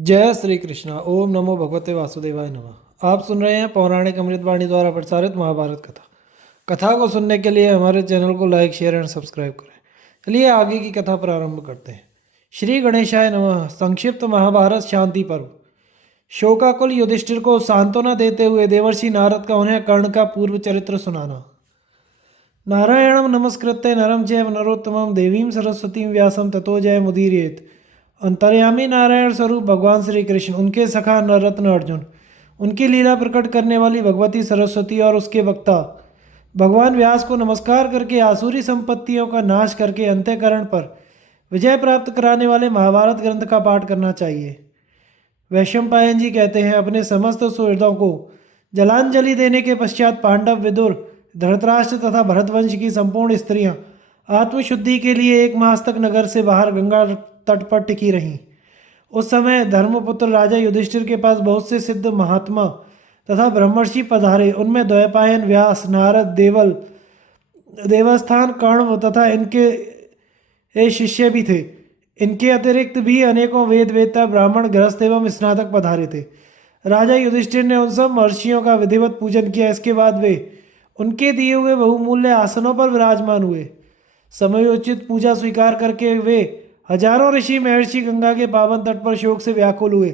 जय श्री कृष्णा। ओम नमो भगवते वासुदेवाय नमः। आप सुन रहे हैं पौराणिक अमृतवाणी द्वारा प्रसारित महाभारत कथा। कथा को सुनने के लिए हमारे चैनल को लाइक शेयर एंड सब्सक्राइब करें। चलिए आगे की कथा प्रारंभ करते हैं। श्री गणेशाय नमः। संक्षिप्त महाभारत शांति पर्व। शोकाकुल युधिष्ठिर को सांत्वना देते हुए देवर्षि नारद का उन्हें कर्ण का पूर्व चरित्र सुनाना। नारायणं नमस्कृत्य नरं चैव नरोत्तमं देवीं सरस्वतीं व्यासं ततो जयमुदीरयेत्। अंतर्यामी नारायण स्वरूप भगवान श्री कृष्ण, उनके सखा नररत्न अर्जुन, उनकी लीला प्रकट करने वाली भगवती सरस्वती और उसके वक्ता भगवान व्यास को नमस्कार करके आसुरी संपत्तियों का नाश करके अंत्यकरण पर विजय प्राप्त कराने वाले महाभारत ग्रंथ का पाठ करना चाहिए। वैशंपायन जी कहते हैं, अपने समस्त सुहृदों को जलांजलि देने के पश्चात पांडव, विदुर, धृतराष्ट्र तथा भरतवंश की संपूर्ण स्त्रियां आत्मशुद्धि के लिए एक मास तक नगर से बाहर गंगा तट पर टिकी रहीं। उस समय धर्मपुत्र राजा युधिष्ठिर के पास बहुत से सिद्ध महात्मा तथा ब्रह्मर्षि पधारे। उनमें द्वैपायन, व्यास, नारद, देवस्थान, कर्ण तथा इनके शिष्य भी थे। इनके अतिरिक्त भी अनेकों वेद वेत्ता, ब्राह्मण, गृहस्थ एवं स्नातक पधारे थे। राजा युधिष्ठिर ने उन सब महर्षियों का विधिवत पूजन किया। इसके बाद वे उनके दिए हुए बहुमूल्य आसनों पर विराजमान हुए। समयोचित पूजा स्वीकार करके वे हजारों ऋषि महर्षि गंगा के पावन तट पर शोक से व्याकुल हुए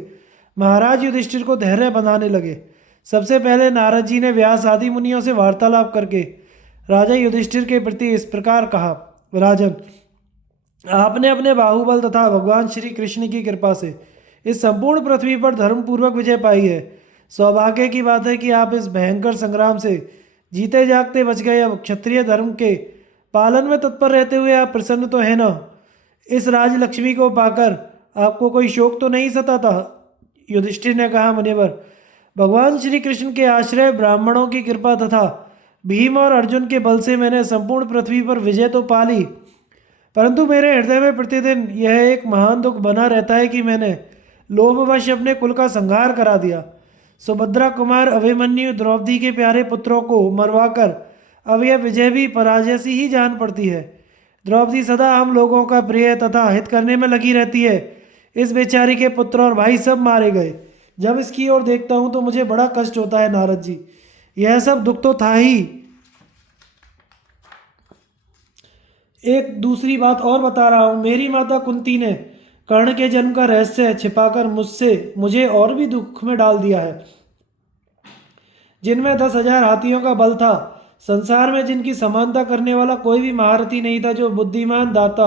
महाराज युधिष्ठिर को धैर्य बंधाने लगे। सबसे पहले नारद जी ने व्यास आदि मुनियों से वार्तालाप करके राजा युधिष्ठिर के प्रति इस प्रकार कहा, राजन, आपने अपने बाहुबल तथा भगवान श्री कृष्ण की कृपा से इस संपूर्ण पृथ्वी पर धर्मपूर्वक विजय पाई है। सौभाग्य की बात है कि आप इस भयंकर संग्राम से जीते जागते बच गए। अब क्षत्रिय धर्म के पालन में तत्पर रहते हुए आप प्रसन्न तो है ना? इस राजलक्ष्मी को पाकर आपको कोई शोक तो नहीं सताता? युधिष्ठिर ने कहा, मुनिवर, भगवान श्री कृष्ण के आश्रय, ब्राह्मणों की कृपा तथा भीम और अर्जुन के बल से मैंने संपूर्ण पृथ्वी पर विजय तो पा ली, परंतु मेरे हृदय में प्रतिदिन यह एक महान दुख बना रहता है कि मैंने लोभवश अपने कुल का संहार करा दिया। सुभद्रा कुमार अभिमन्यु, द्रौपदी के प्यारे पुत्रों को मरवाकर अब यह विजय भी पराजय सी ही जान पड़ती है। द्रौपदी सदा हम लोगों का प्रिय तथा हित करने में लगी रहती है। इस बेचारी के पुत्र और भाई सब मारे गए। जब इसकी ओर देखता हूँ तो मुझे बड़ा कष्ट होता है। नारद जी, यह सब दुख तो था ही। एक दूसरी बात और बता रहा हूँ। मेरी माता कुंती ने कर्ण के जन्म का रहस्य छिपाकर मुझे और भी दुख में डाल दिया है। जिनमें 10,000 हाथियों का बल था, संसार में जिनकी समानता करने वाला कोई भी महारथी नहीं था, जो बुद्धिमान, दाता,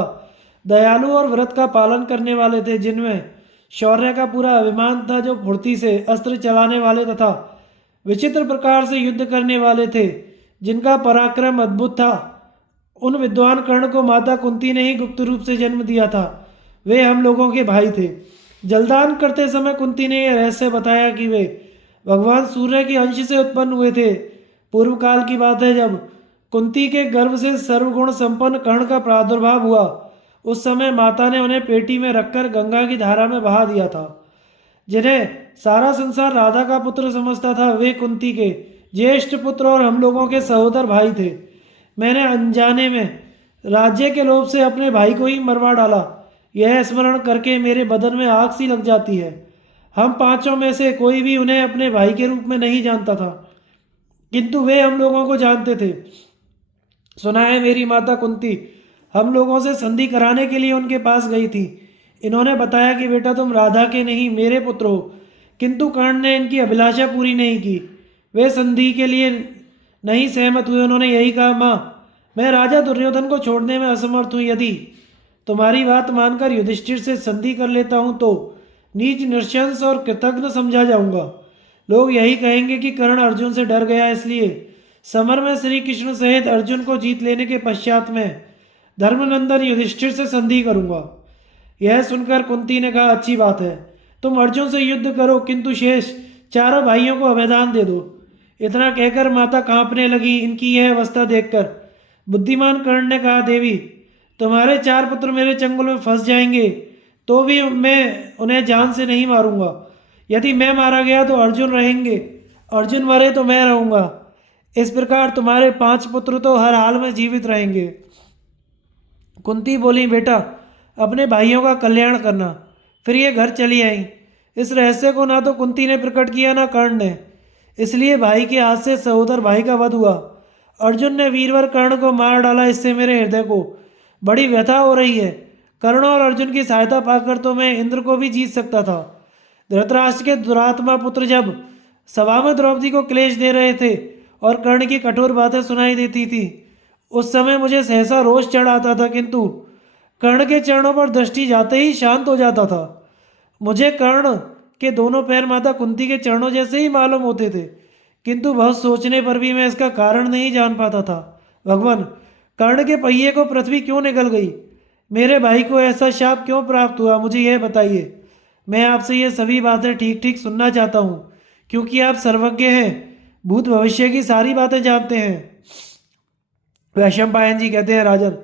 दयालु और व्रत का पालन करने वाले थे, जिनमें शौर्य का पूरा अभिमान था, जो फुर्ती से अस्त्र चलाने वाले तथा विचित्र प्रकार से युद्ध करने वाले थे, जिनका पराक्रम अद्भुत था। उन विद्वान कर्ण को माता कुंती ने ही गुप्त रूप से जन्म दिया था। वे हम लोगों के भाई थे। जलदान करते समय कुंती ने यह रहस्य बताया कि वे भगवान सूर्य के अंश से उत्पन्न हुए थे। पूर्व काल की बात है, जब कुंती के गर्भ से सर्वगुण संपन्न कर्ण का प्रादुर्भाव हुआ, उस समय माता ने उन्हें पेटी में रखकर गंगा की धारा में बहा दिया था। जिन्हें सारा संसार राधा का पुत्र समझता था, वे कुंती के ज्येष्ठ पुत्र और हम लोगों के सहोदर भाई थे। मैंने अनजाने में राज्य के लोभ से अपने भाई को ही मरवा डाला। यह स्मरण करके मेरे बदन में आग सी लग जाती है। हम पांचों में से कोई भी उन्हें अपने भाई के रूप में नहीं जानता था, किंतु वे हम लोगों को जानते थे। सुना है मेरी माता कुंती हम लोगों से संधि कराने के लिए उनके पास गई थी। इन्होंने बताया कि बेटा, तुम राधा के नहीं मेरे पुत्र हो, किंतु कर्ण ने इनकी अभिलाषा पूरी नहीं की। वे संधि के लिए नहीं सहमत हुए। उन्होंने यही कहा, माँ, मैं राजा दुर्योधन को छोड़ने में असमर्थ हूँ। यदि तुम्हारी बात मानकर युधिष्ठिर से संधि कर लेता हूँ तो नीच, नृशंस और कृतघ्न समझा जाऊंगा। लोग यही कहेंगे कि कर्ण अर्जुन से डर गया, इसलिए समर में श्री कृष्ण सहित अर्जुन को जीत लेने के पश्चात मैं धर्मनंदन युधिष्ठिर से संधि करूंगा। यह सुनकर कुंती ने कहा, अच्छी बात है, तुम अर्जुन से युद्ध करो, किंतु शेष चारों भाइयों को अभयदान दे दो। इतना कहकर माता कांपने लगी। इनकी यह अवस्था देखकर बुद्धिमान कर्ण ने कहा, देवी, तुम्हारे 4 पुत्र मेरे चंगुल में फंस जाएंगे तो भी मैं उन्हें जान से नहीं मारूंगा। यदि मैं मारा गया तो अर्जुन रहेंगे, अर्जुन मरे तो मैं रहूंगा। इस प्रकार तुम्हारे 5 पुत्र तो हर हाल में जीवित रहेंगे। कुंती बोली, बेटा, अपने भाइयों का कल्याण करना। फिर ये घर चली आई। इस रहस्य को ना तो कुंती ने प्रकट किया ना कर्ण ने, इसलिए भाई के हाथ से सहोदर भाई का वध हुआ। अर्जुन ने वीरवर कर्ण को मार डाला। इससे मेरे हृदय को बड़ी व्यथा हो रही है। कर्ण और अर्जुन की सहायता पाकर तो मैं इंद्र को भी जीत सकता था। धृतराष्ट्र के दुरात्मा पुत्र जब सभा में द्रौपदी को क्लेश दे रहे थे और कर्ण की कठोर बातें सुनाई देती थी, उस समय मुझे सहसा रोष चढ़ आता था, किंतु कर्ण के चरणों पर दृष्टि जाते ही शांत हो जाता था। मुझे कर्ण के दोनों पैर माता कुंती के चरणों जैसे ही मालूम होते थे, किंतु बहुत सोचने पर भी मैं इसका कारण नहीं जान पाता था। भगवान, कर्ण के पहिए को पृथ्वी क्यों निकल गई? मेरे भाई को ऐसा शाप क्यों प्राप्त हुआ? मुझे यह बताइए। मैं आपसे ये सभी बातें ठीक ठीक सुनना चाहता हूँ, क्योंकि आप सर्वज्ञ हैं, भूत भविष्य की सारी बातें जानते हैं। वैशंपायन जी कहते हैं, राजन,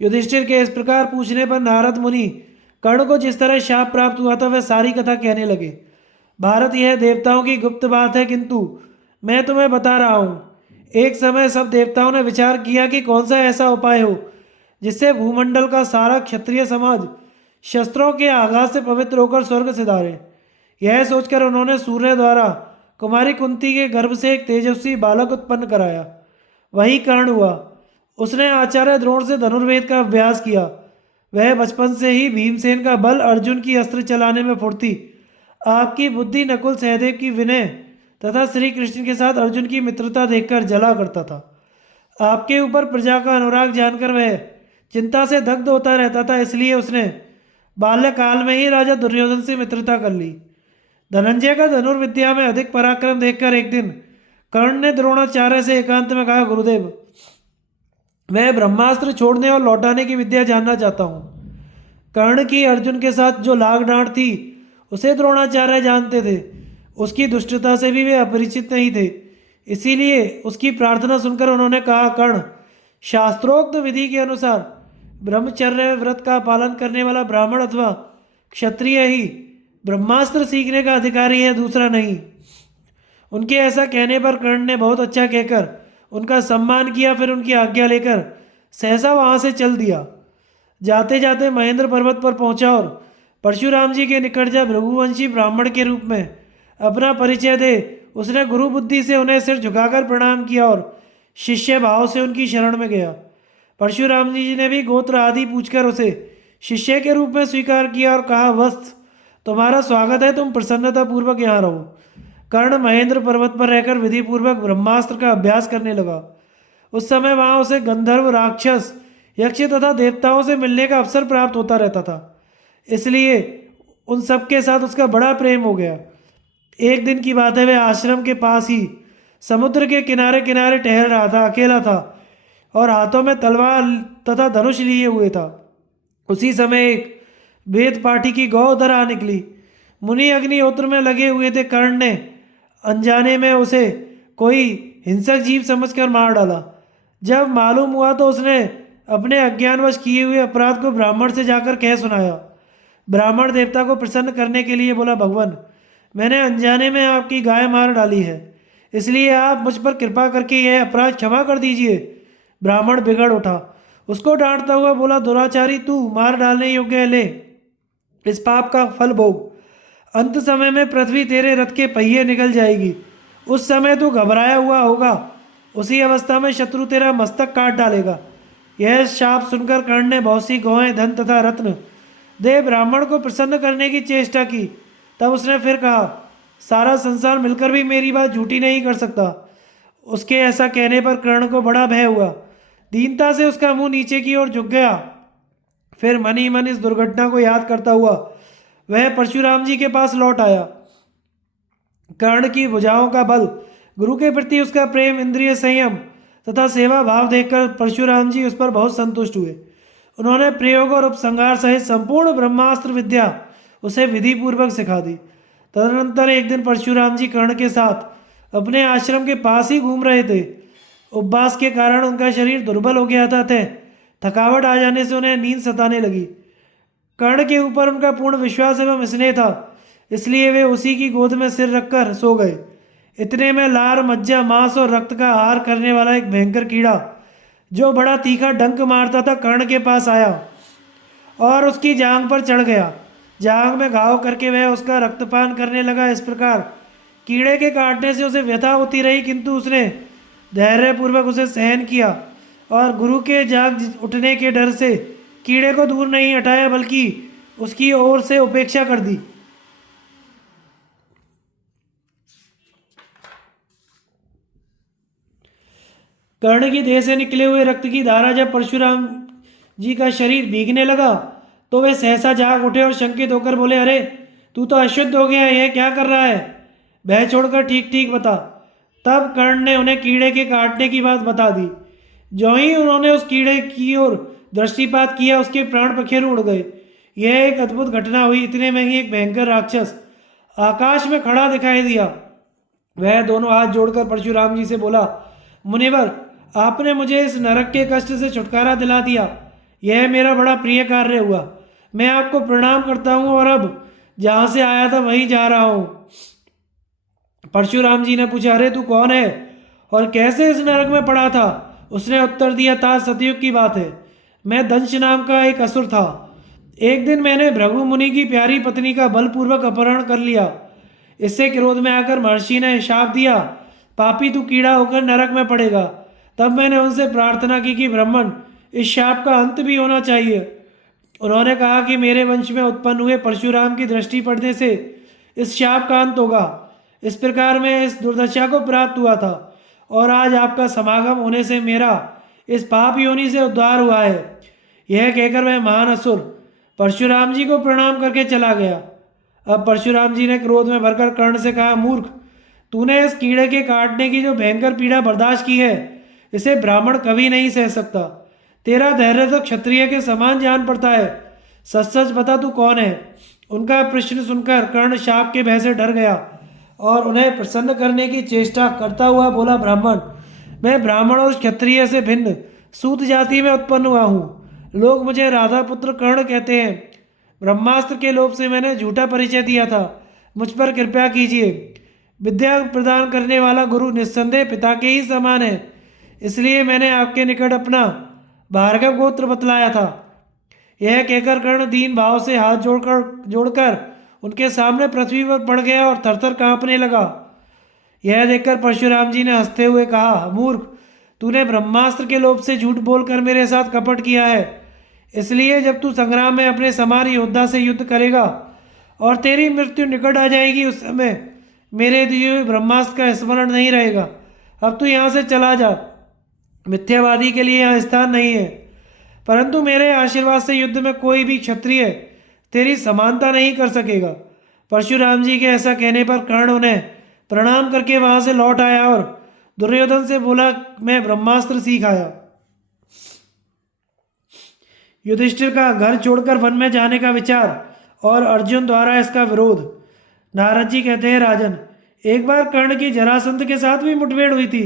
युधिष्ठिर के इस प्रकार पूछने पर नारद मुनि कर्ण को जिस तरह शाप प्राप्त हुआ था वह सारी कथा कहने लगे। भारत, यह देवताओं की गुप्त बात है, किंतु मैं तुम्हें बता रहा हूँ। एक समय सब देवताओं ने विचार किया कि कौन सा ऐसा उपाय हो जिससे भूमंडल का सारा क्षत्रिय समाज शस्त्रों के आघात से पवित्र होकर स्वर्ग सिधारे। यह सोचकर उन्होंने सूर्य द्वारा कुमारी कुंती के गर्भ से एक तेजस्वी बालक उत्पन्न कराया। वही कर्ण हुआ। उसने आचार्य द्रोण से धनुर्वेद का अभ्यास किया। वह बचपन से ही भीमसेन का बल, अर्जुन की अस्त्र चलाने में फुर्ती, आपकी बुद्धि, नकुल सहदेव की विनय तथा श्री कृष्ण के साथ अर्जुन की मित्रता देखकर जला करता था। आपके ऊपर प्रजा का अनुराग जानकर वह चिंता से दग्ध होता रहता था, इसलिए उसने बाल्यकाल में ही राजा दुर्योधन से मित्रता कर ली। धनंजय का धनुर्विद्या में अधिक पराक्रम देखकर एक दिन कर्ण ने द्रोणाचार्य से एकांत में कहा, गुरुदेव, मैं ब्रह्मास्त्र छोड़ने और लौटाने की विद्या जानना चाहता हूँ। कर्ण की अर्जुन के साथ जो लाग डांट थी उसे द्रोणाचार्य जानते थे। उसकी दुष्टता से भी वे अपरिचित नहीं थे, इसीलिए उसकी प्रार्थना सुनकर उन्होंने कहा, कर्ण, शास्त्रोक्त विधि के अनुसार ब्रह्मचर्य व्रत का पालन करने वाला ब्राह्मण अथवा क्षत्रिय ही ब्रह्मास्त्र सीखने का अधिकारी है, दूसरा नहीं। उनके ऐसा कहने पर कर्ण ने बहुत अच्छा कहकर उनका सम्मान किया, फिर उनकी आज्ञा लेकर सहसा वहाँ से चल दिया। जाते जाते महेंद्र पर्वत पर पहुंचा और परशुराम जी के निकट जब रघुवंशी ब्राह्मण के रूप में अपना परिचय दे, उसने गुरु बुद्धि से उन्हें सिर झुकाकर प्रणाम किया और शिष्य भाव से उनकी शरण में गया। परशुराम जी ने भी गोत्र आदि पूछकर उसे शिष्य के रूप में स्वीकार किया और कहा, वत्स, तुम्हारा स्वागत है, तुम प्रसन्नतापूर्वक यहाँ रहो। कर्ण महेंद्र पर्वत पर रहकर विधिपूर्वक ब्रह्मास्त्र का अभ्यास करने लगा। उस समय वहाँ उसे गंधर्व, राक्षस, यक्ष तथा देवताओं से मिलने का अवसर प्राप्त होता रहता था, इसलिए उन सब के साथ उसका बड़ा प्रेम हो गया। एक दिन की बात है, वह आश्रम के पास ही समुद्र के किनारे किनारे टहल रहा था, अकेला था और हाथों में तलवार तथा धनुष लिए हुए था। उसी समय एक वेद पाठी की गौ उधर आ निकली। मुनि अग्निहोत्र में लगे हुए थे। कर्ण ने अनजाने में उसे कोई हिंसक जीव समझकर मार डाला। जब मालूम हुआ तो उसने अपने अज्ञानवश किए हुए अपराध को ब्राह्मण से जाकर कह सुनाया। ब्राह्मण देवता को प्रसन्न करने के लिए बोला, भगवान, मैंने अनजाने में आपकी गाय मार डाली है, इसलिए आप मुझ पर कृपा करके यह अपराध क्षमा कर दीजिए। ब्राह्मण बिगड़ उठा। उसको डांटता हुआ बोला, दुराचारी, तू मार डालने योग्य है, ले इस पाप का फल भोग। अंत समय में पृथ्वी तेरे रथ के पहिए निकल जाएगी। उस समय तू घबराया हुआ होगा। उसी अवस्था में शत्रु तेरा मस्तक काट डालेगा। यह शाप सुनकर कर्ण ने बहुत सी गौएं, धन तथा रत्न दे ब्राह्मण को प्रसन्न करने की चेष्टा की। तब उसने फिर कहा, सारा संसार मिलकर भी मेरी बात झूठी नहीं कर सकता। उसके ऐसा कहने पर कर्ण को बड़ा भय हुआ। दीनता से उसका मुंह नीचे की ओर झुक गया। फिर मन ही मन इस दुर्घटना को याद करता हुआ वह परशुराम जी के पास लौट आया। कर्ण की भुजाओं का बल, गुरु के प्रति उसका प्रेम, इंद्रिय संयम तथा सेवा भाव देखकर परशुराम जी उस पर बहुत संतुष्ट हुए। उन्होंने प्रयोग और उपसंहार सहित संपूर्ण ब्रह्मास्त्र विद्या उसे विधिपूर्वक सिखा दी। तदनंतर एक दिन परशुराम जी कर्ण के साथ अपने आश्रम के पास ही घूम रहे थे। उपवास के कारण उनका शरीर दुर्बल हो गया था, अतः थकावट आ जाने से उन्हें नींद सताने लगी। कर्ण के ऊपर उनका पूर्ण विश्वास एवं स्नेह था, इसलिए वे उसी की गोद में सिर रखकर सो गए। इतने में लार, मज्जा, मांस और रक्त का आहार करने वाला एक भयंकर कीड़ा जो बड़ा तीखा डंक मारता था कर्ण के पास आया और उसकी जांघ पर चढ़ गया। जांघ में घाव करके वह उसका रक्तपान करने लगा। इस प्रकार कीड़े के काटने से उसे व्यथा होती रही, किंतु उसने धैर्यपूर्वक उसे सहन किया और गुरु के जाग उठने के डर से कीड़े को दूर नहीं हटाया, बल्कि उसकी ओर से उपेक्षा कर दी। कर्ण की देह से निकले हुए रक्त की धारा जब परशुराम जी का शरीर भीगने लगा तो वे सहसा जाग उठे और शंकित होकर बोले, अरे तू तो अशुद्ध हो गया, यह क्या कर रहा है? भय छोड़कर ठीक ठीक बता। तब कर्ण ने उन्हें कीड़े के काटने की बात बता दी। जो ही उन्होंने उस कीड़े की ओर दृष्टिपात किया, उसके प्राण पखेरु उड़ गए। यह एक अद्भुत घटना हुई। इतने में ही एक भयंकर राक्षस आकाश में खड़ा दिखाई दिया। वह दोनों हाथ जोड़कर परशुराम जी से बोला, मुनिवर, आपने मुझे इस नरक के कष्ट से छुटकारा दिला दिया। यह मेरा बड़ा प्रिय कार्य हुआ। मैं आपको प्रणाम करता हूँ और अब जहाँ से आया था वहीं जा रहा हूँ। परशुराम जी ने पूछा, अरे तू कौन है और कैसे इस नरक में पड़ा था? उसने उत्तर दिया, था सतयुग की बात है। मैं दंश नाम का एक असुर था। एक दिन मैंने भृगु मुनि की प्यारी पत्नी का बलपूर्वक अपहरण कर लिया। इससे क्रोध में आकर महर्षि ने शाप दिया, पापी तू कीड़ा होकर नरक में पड़ेगा। तब मैंने उनसे प्रार्थना की कि ब्राह्मण, इस शाप का अंत भी होना चाहिए। उन्होंने कहा कि मेरे वंश में उत्पन्न हुए परशुराम की दृष्टि पड़ने से इस शाप का अंत होगा। इस प्रकार मैं इस दुर्दशा को प्राप्त हुआ था और आज आपका समागम होने से मेरा इस पाप योनि से उद्धार हुआ है। यह कहकर वह महान असुर परशुराम जी को प्रणाम करके चला गया। अब परशुराम जी ने क्रोध में भरकर कर्ण से कहा, मूर्ख, तूने इस कीड़े के काटने की जो भयंकर पीड़ा बर्दाश्त की है, इसे ब्राह्मण कभी नहीं सह सकता। तेरा धैर्य तो क्षत्रिय के समान जान पड़ता है। सच सच बता, तू कौन है? उनका प्रश्न सुनकर कर्ण शाप के भय से डर गया और उन्हें प्रसन्न करने की चेष्टा करता हुआ बोला, ब्राह्मण, मैं ब्राह्मण और क्षत्रिय से भिन्न सूत जाति में उत्पन्न हुआ हूँ। लोग मुझे राधा पुत्र कर्ण कहते हैं। ब्रह्मास्त्र के लोभ से मैंने झूठा परिचय दिया था। मुझ पर कृपया कीजिए। विद्या प्रदान करने वाला गुरु निस्संदेह पिता के ही समान है, इसलिए मैंने आपके निकट अपना भार्गव गोत्र बतलाया था। यह कहकर कर्ण दीन भाव से हाथ जोड़कर उनके सामने पृथ्वी पर पड़ गया और थरथर कांपने लगा। यह देखकर परशुराम जी ने हंसते हुए कहा, मूर्ख, तूने ब्रह्मास्त्र के लोभ से झूठ बोलकर मेरे साथ कपट किया है। इसलिए जब तू संग्राम में अपने समान योद्धा से युद्ध करेगा और तेरी मृत्यु निकट आ जाएगी, उस समय मेरे दिए हुए ब्रह्मास्त्र का स्मरण नहीं रहेगा। अब तू यहाँ से चला जा। मिथ्यावादी के लिए यहाँ स्थान नहीं है। परंतु मेरे आशीर्वाद से युद्ध में कोई भी क्षत्रिय तेरी समानता नहीं कर सकेगा। परशुराम जी के ऐसा कहने पर कर्ण उन्हें प्रणाम करके वहां से लौट आया और दुर्योधन से बोला, मैं ब्रह्मास्त्र सीख आया। युधिष्ठिर का घर छोड़कर वन में जाने का विचार और अर्जुन द्वारा इसका विरोध। नारद जी कहते हैं, राजन, एक बार कर्ण की जरासंध के साथ भी मुठभेड़ हुई थी।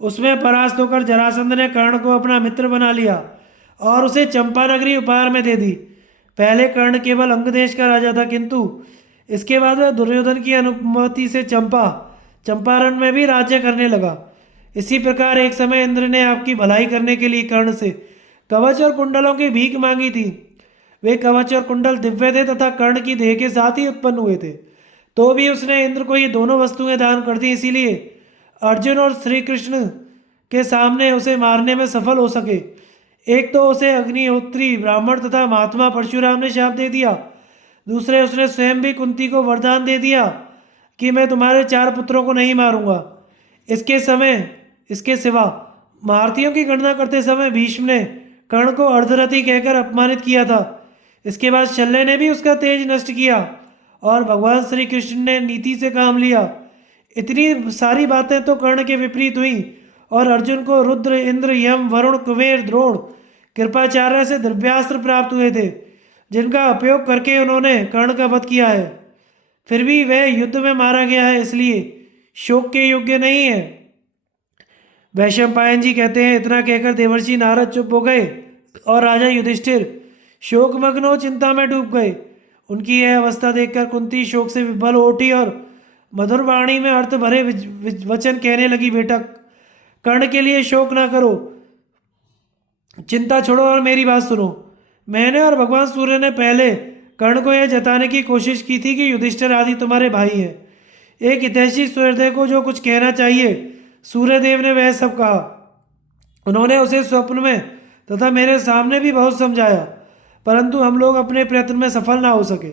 उसमें परास्त होकर जरासंध ने कर्ण को अपना मित्र बना लिया और उसे चंपानगरी उपहार में दे दी। पहले कर्ण केवल अंग देश का राजा था, किंतु इसके बाद वह दुर्योधन की अनुमति से चंपारण में भी राज्य करने लगा। इसी प्रकार एक समय इंद्र ने आपकी भलाई करने के लिए कर्ण से कवच और कुंडलों की भीख मांगी थी। वे कवच और कुंडल दिव्य थे तथा कर्ण की देह के साथ ही उत्पन्न हुए थे। तो भी उसने इंद्र को ये दोनों वस्तुएं दान कर दी, इसीलिए अर्जुन और श्री कृष्ण के सामने उसे मारने में सफल हो सके। एक तो उसे अग्निहोत्री ब्राह्मण तथा महात्मा परशुराम ने शाप दे दिया, दूसरे उसने स्वयं भी कुंती को वरदान दे दिया कि मैं तुम्हारे 4 पुत्रों को नहीं मारूंगा। इसके सिवा महारथियों की गणना करते समय भीष्म ने कर्ण को अर्धरथी कहकर अपमानित किया था। इसके बाद शल्य ने भी उसका तेज नष्ट किया और भगवान श्री कृष्ण ने नीति से काम लिया। इतनी सारी बातें तो कर्ण के विपरीत हुई और अर्जुन को रुद्र, इंद्र, यम, वरुण, कुबेर, द्रोण, कृपाचार्य से दिव्यास्त्र प्राप्त हुए थे, जिनका उपयोग करके उन्होंने कर्ण का वध किया है। फिर भी वह युद्ध में मारा गया है, इसलिए शोक के योग्य नहीं है। वैशंपायन जी कहते हैं, इतना कहकर देवर्षि नारद चुप हो गए और राजा युधिष्ठिर शोकमग्न हो चिंता में डूब गए। उनकी यह अवस्था देखकर कुंती शोक से विभल हो उठी और मधुर वाणी में अर्थ भरे वचन कहने लगी, बेटा, कर्ण के लिए शोक ना करो, चिंता छोड़ो और मेरी बात सुनो। मैंने और भगवान सूर्य ने पहले कर्ण को यह जताने की कोशिश की थी कि युधिष्ठिर आदि तुम्हारे भाई हैं। एक हितैषी सूर्यदेव को जो कुछ कहना चाहिए सूर्यदेव ने वह सब कहा। उन्होंने उसे स्वप्न में तथा मेरे सामने भी बहुत समझाया, परंतु हम लोग अपने प्रयत्न में सफल ना हो सके।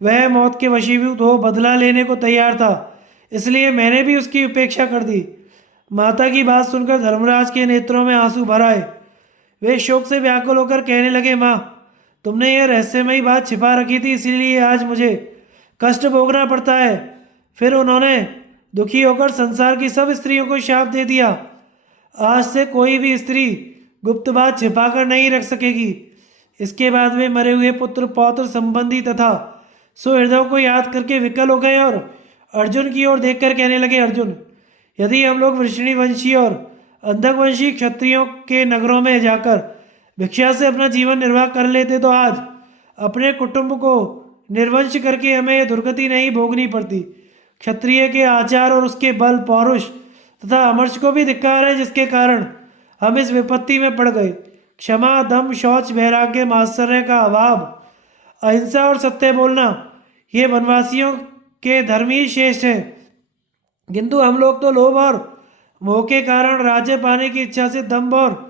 वह मौत के वशीभूत हो बदला लेने को तैयार था, इसलिए मैंने भी उसकी उपेक्षा कर दी। माता की बात सुनकर धर्मराज के नेत्रों में आंसू भर आए। वे शोक से व्याकुल होकर कहने लगे, माँ, तुमने यह रहस्यमयी बात छिपा रखी थी, इसीलिए आज मुझे कष्ट भोगना पड़ता है। फिर उन्होंने दुखी होकर संसार की सब स्त्रियों को शाप दे दिया, आज से कोई भी स्त्री गुप्त बात छिपाकर नहीं रख सकेगी। इसके बाद वे मरे हुए पुत्र पौत्र संबंधी तथा सुहृदों को याद करके विकल हो गए और अर्जुन की ओर देखकर कहने लगे, अर्जुन, यदि हम लोग वृष्णि वंशी और अंधक वंशी क्षत्रियों के नगरों में जाकर भिक्षा से अपना जीवन निर्वाह कर लेते तो आज अपने कुटुंब को निर्वंश करके हमें यह दुर्गति नहीं भोगनी पड़ती। क्षत्रिय के आचार और उसके बल पौरुष तथा अमर्ष को भी धिक्कार है, जिसके कारण हम इस विपत्ति में पड़ गए। क्षमा, दम, शौच, वैराग्य, मात्सर्य का अभाव, अहिंसा और सत्य बोलना, ये वनवासियों के धर्म ही श्रेष्ठ हैं, किंतु हम लोग तो लोभ और मोह के कारण राज्य पाने की इच्छा से दंभ और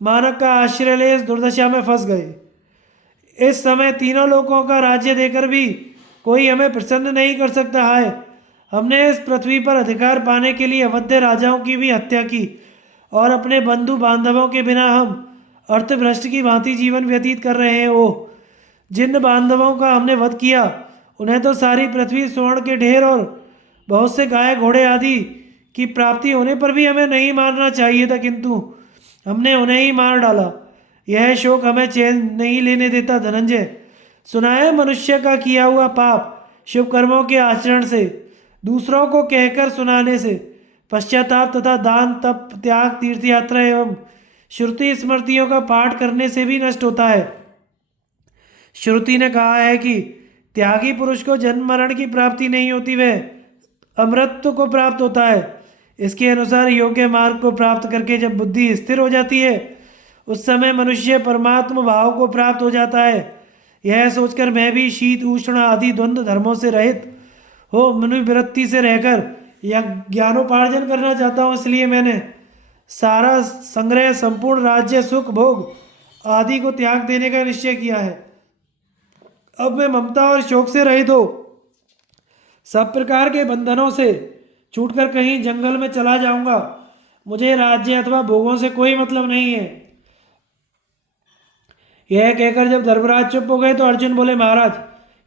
मानक का आश्रय ले इस दुर्दशा में फंस गए। इस समय तीनों लोगों का राज्य देकर भी कोई हमें प्रसन्न नहीं कर सकता है। हमने इस पृथ्वी पर अधिकार पाने के लिए अवध्य राजाओं की भी हत्या की और अपने बंधु बांधवों के बिना हम अर्थभ्रष्ट की भांति जीवन व्यतीत कर रहे हैं। ओह, जिन बांधवों का हमने वध किया उन्हें तो सारी पृथ्वी स्वर्ण के ढेर और बहुत से गाय घोड़े आदि की प्राप्ति होने पर भी हमें नहीं मारना चाहिए था, किंतु हमने उन्हें ही मार डाला। यह शोक हमें चैन नहीं लेने देता। धनंजय, सुना है मनुष्य का किया हुआ पाप शुभ कर्मों के आचरण से, दूसरों को कहकर सुनाने से, पश्चाताप तथा दान, तप, त्याग, तीर्थयात्रा एवं श्रुति स्मृतियों का पाठ करने से भी नष्ट होता है। श्रुति ने कहा है कि त्यागी पुरुष को जन्म मरण की प्राप्ति नहीं होती, वह अमृतत्व को प्राप्त होता है। इसके अनुसार योग्य मार्ग को प्राप्त करके जब बुद्धि स्थिर हो जाती है उस समय मनुष्य परमात्म भाव को प्राप्त हो जाता है। यह सोचकर मैं भी शीत उष्ण आदि द्वंद्व धर्मों से रहित हो मनुवृत्ति से रहकर या ज्ञानोपार्जन करना चाहता हूँ, इसलिए मैंने सारा संग्रह, संपूर्ण राज्य, सुख, भोग आदि को त्याग देने का निश्चय किया है। अब मैं ममता और शोक से रहित हो सब प्रकार के बंधनों से छूटकर कहीं जंगल में चला जाऊंगा। मुझे राज्य अथवा भोगों से कोई मतलब नहीं है। यह कहकर जब धर्मराज चुप हो गए तो अर्जुन बोले, महाराज,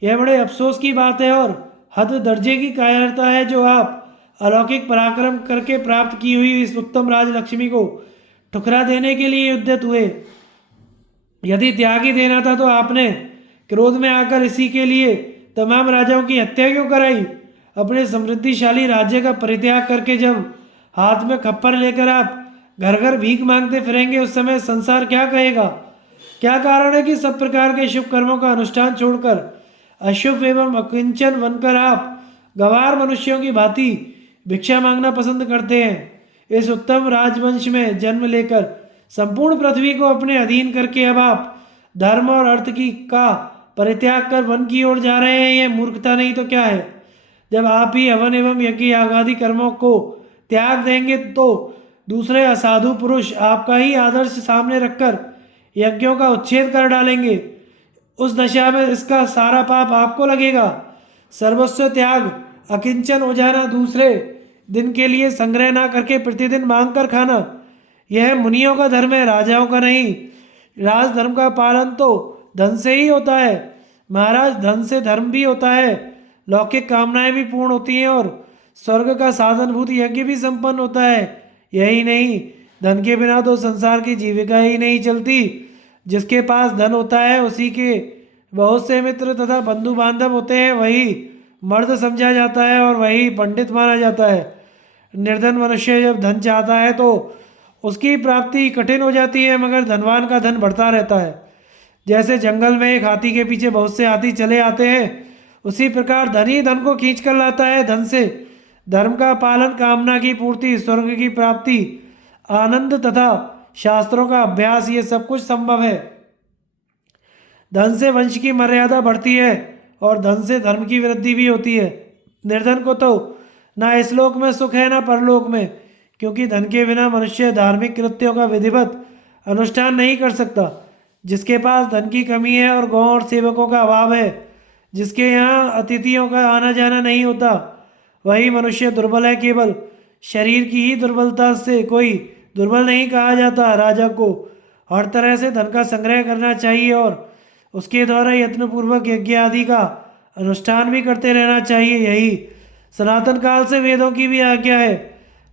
यह बड़े अफसोस की बात है और हद दर्जे की कायरता है जो आप अलौकिक पराक्रम करके प्राप्त की हुई इस उत्तम राजलक्ष्मी को ठुकरा देने के लिए उद्यत हुए। यदि त्याग ही देना था तो आपने क्रोध में आकर इसी के लिए तमाम राजाओं की हत्या क्यों कराई? अपने समृद्धिशाली राज्य का परित्याग करके जब हाथ में खप्पर लेकर आप घर घर भीख मांगते फिरेंगे उस समय संसार क्या कहेगा? क्या कारण है कि सब प्रकार के शुभ कर्मों का अनुष्ठान छोड़कर अशुभ एवं अकिंचन बनकर आप गंवार मनुष्यों की भांति भिक्षा मांगना पसंद करते हैं? इस उत्तम राजवंश में जन्म लेकर संपूर्ण पृथ्वी को अपने अधीन करके अब आप धर्म और अर्थ की का परित्याग कर वन की ओर जा रहे हैं। यह मूर्खता नहीं तो क्या है? जब आप ही हवन एवं यज्ञ आदि कर्मों को त्याग देंगे तो दूसरे असाधु पुरुष आपका ही आदर्श सामने रखकर यज्ञों का उच्छेद कर डालेंगे। उस दशा में इसका सारा पाप आपको लगेगा। सर्वस्व त्याग, अकिंचन हो जाना, दूसरे दिन के लिए संग्रह ना करके प्रतिदिन मांग कर खाना, यह मुनियों का धर्म है, राजाओं का नहीं। राजधर्म का पालन तो धन से ही होता है महाराज। धन से धर्म भी होता है, लौकिक कामनाएं भी पूर्ण होती हैं और स्वर्ग का साधनभूत यज्ञ भी संपन्न होता है। यही नहीं, धन के बिना तो संसार की जीविका ही नहीं चलती। जिसके पास धन होता है उसी के बहुत से मित्र तथा बंधु बांधव होते हैं, वही मर्द समझा जाता है और वही पंडित माना जाता है। निर्धन मनुष्य जब धन चाहता है तो उसकी प्राप्ति कठिन हो जाती है, मगर धनवान का धन बढ़ता रहता है। जैसे जंगल में एक हाथी के पीछे बहुत से हाथी चले आते हैं, उसी प्रकार धन ही धन को खींच कर लाता है। धन से धर्म का पालन, कामना की पूर्ति, स्वर्ग की प्राप्ति, आनंद तथा शास्त्रों का अभ्यास, ये सब कुछ संभव है। धन से वंश की मर्यादा बढ़ती है और धन से धर्म की वृद्धि भी होती है। निर्धन को तो ना इस लोक में सुख है ना परलोक में, क्योंकि धन के बिना मनुष्य धार्मिक कृत्यों का विधिवत अनुष्ठान नहीं कर सकता। जिसके पास धन की कमी है और गौ और सेवकों का अभाव है, जिसके यहाँ अतिथियों का आना जाना नहीं होता, वही मनुष्य दुर्बल है। केवल शरीर की ही दुर्बलता से कोई दुर्बल नहीं कहा जाता। राजा को हर तरह से धन का संग्रह करना चाहिए और उसके द्वारा यत्नपूर्वक यज्ञ आदि का अनुष्ठान भी करते रहना चाहिए। यही सनातन काल से वेदों की भी आज्ञा है।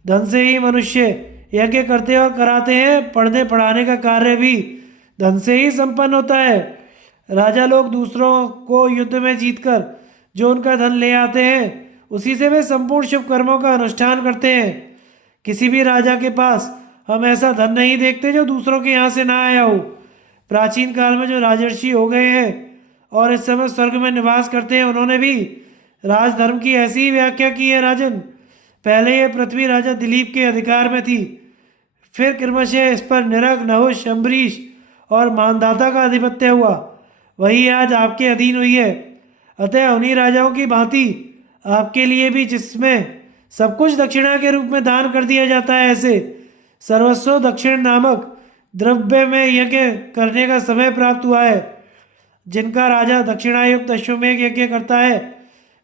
धन से ही मनुष्य यज्ञ करते और कराते हैं। पढ़ने पढ़ाने का कार्य भी धन से ही संपन्न होता है। राजा लोग दूसरों को युद्ध में जीतकर जो उनका धन ले आते हैं, उसी से वे संपूर्ण शुभ कर्मों का अनुष्ठान करते हैं। किसी भी राजा के पास हम ऐसा धन नहीं देखते जो दूसरों के यहाँ से ना आया हो। प्राचीन काल में जो राजर्षि हो गए हैं और इस समय स्वर्ग में निवास करते हैं, उन्होंने भी राजधर्म की ऐसी ही व्याख्या की है। राजन, पहले ये पृथ्वी राजा दिलीप के अधिकार में थी, फिर क्रमशः इस पर निरग, नहुष, अम्बरीश और मानधाता का आधिपत्य हुआ, वही आज आपके अधीन हुई है। अतः उन्हीं राजाओं की भांति आपके लिए भी, जिसमें सब कुछ दक्षिणा के रूप में दान कर दिया जाता है, ऐसे सर्वस्व दक्षिण नामक द्रव्य में यज्ञ करने का समय प्राप्त हुआ है। जिनका राजा दक्षिणायुक्त अश्वमेघ यज्ञ करता है,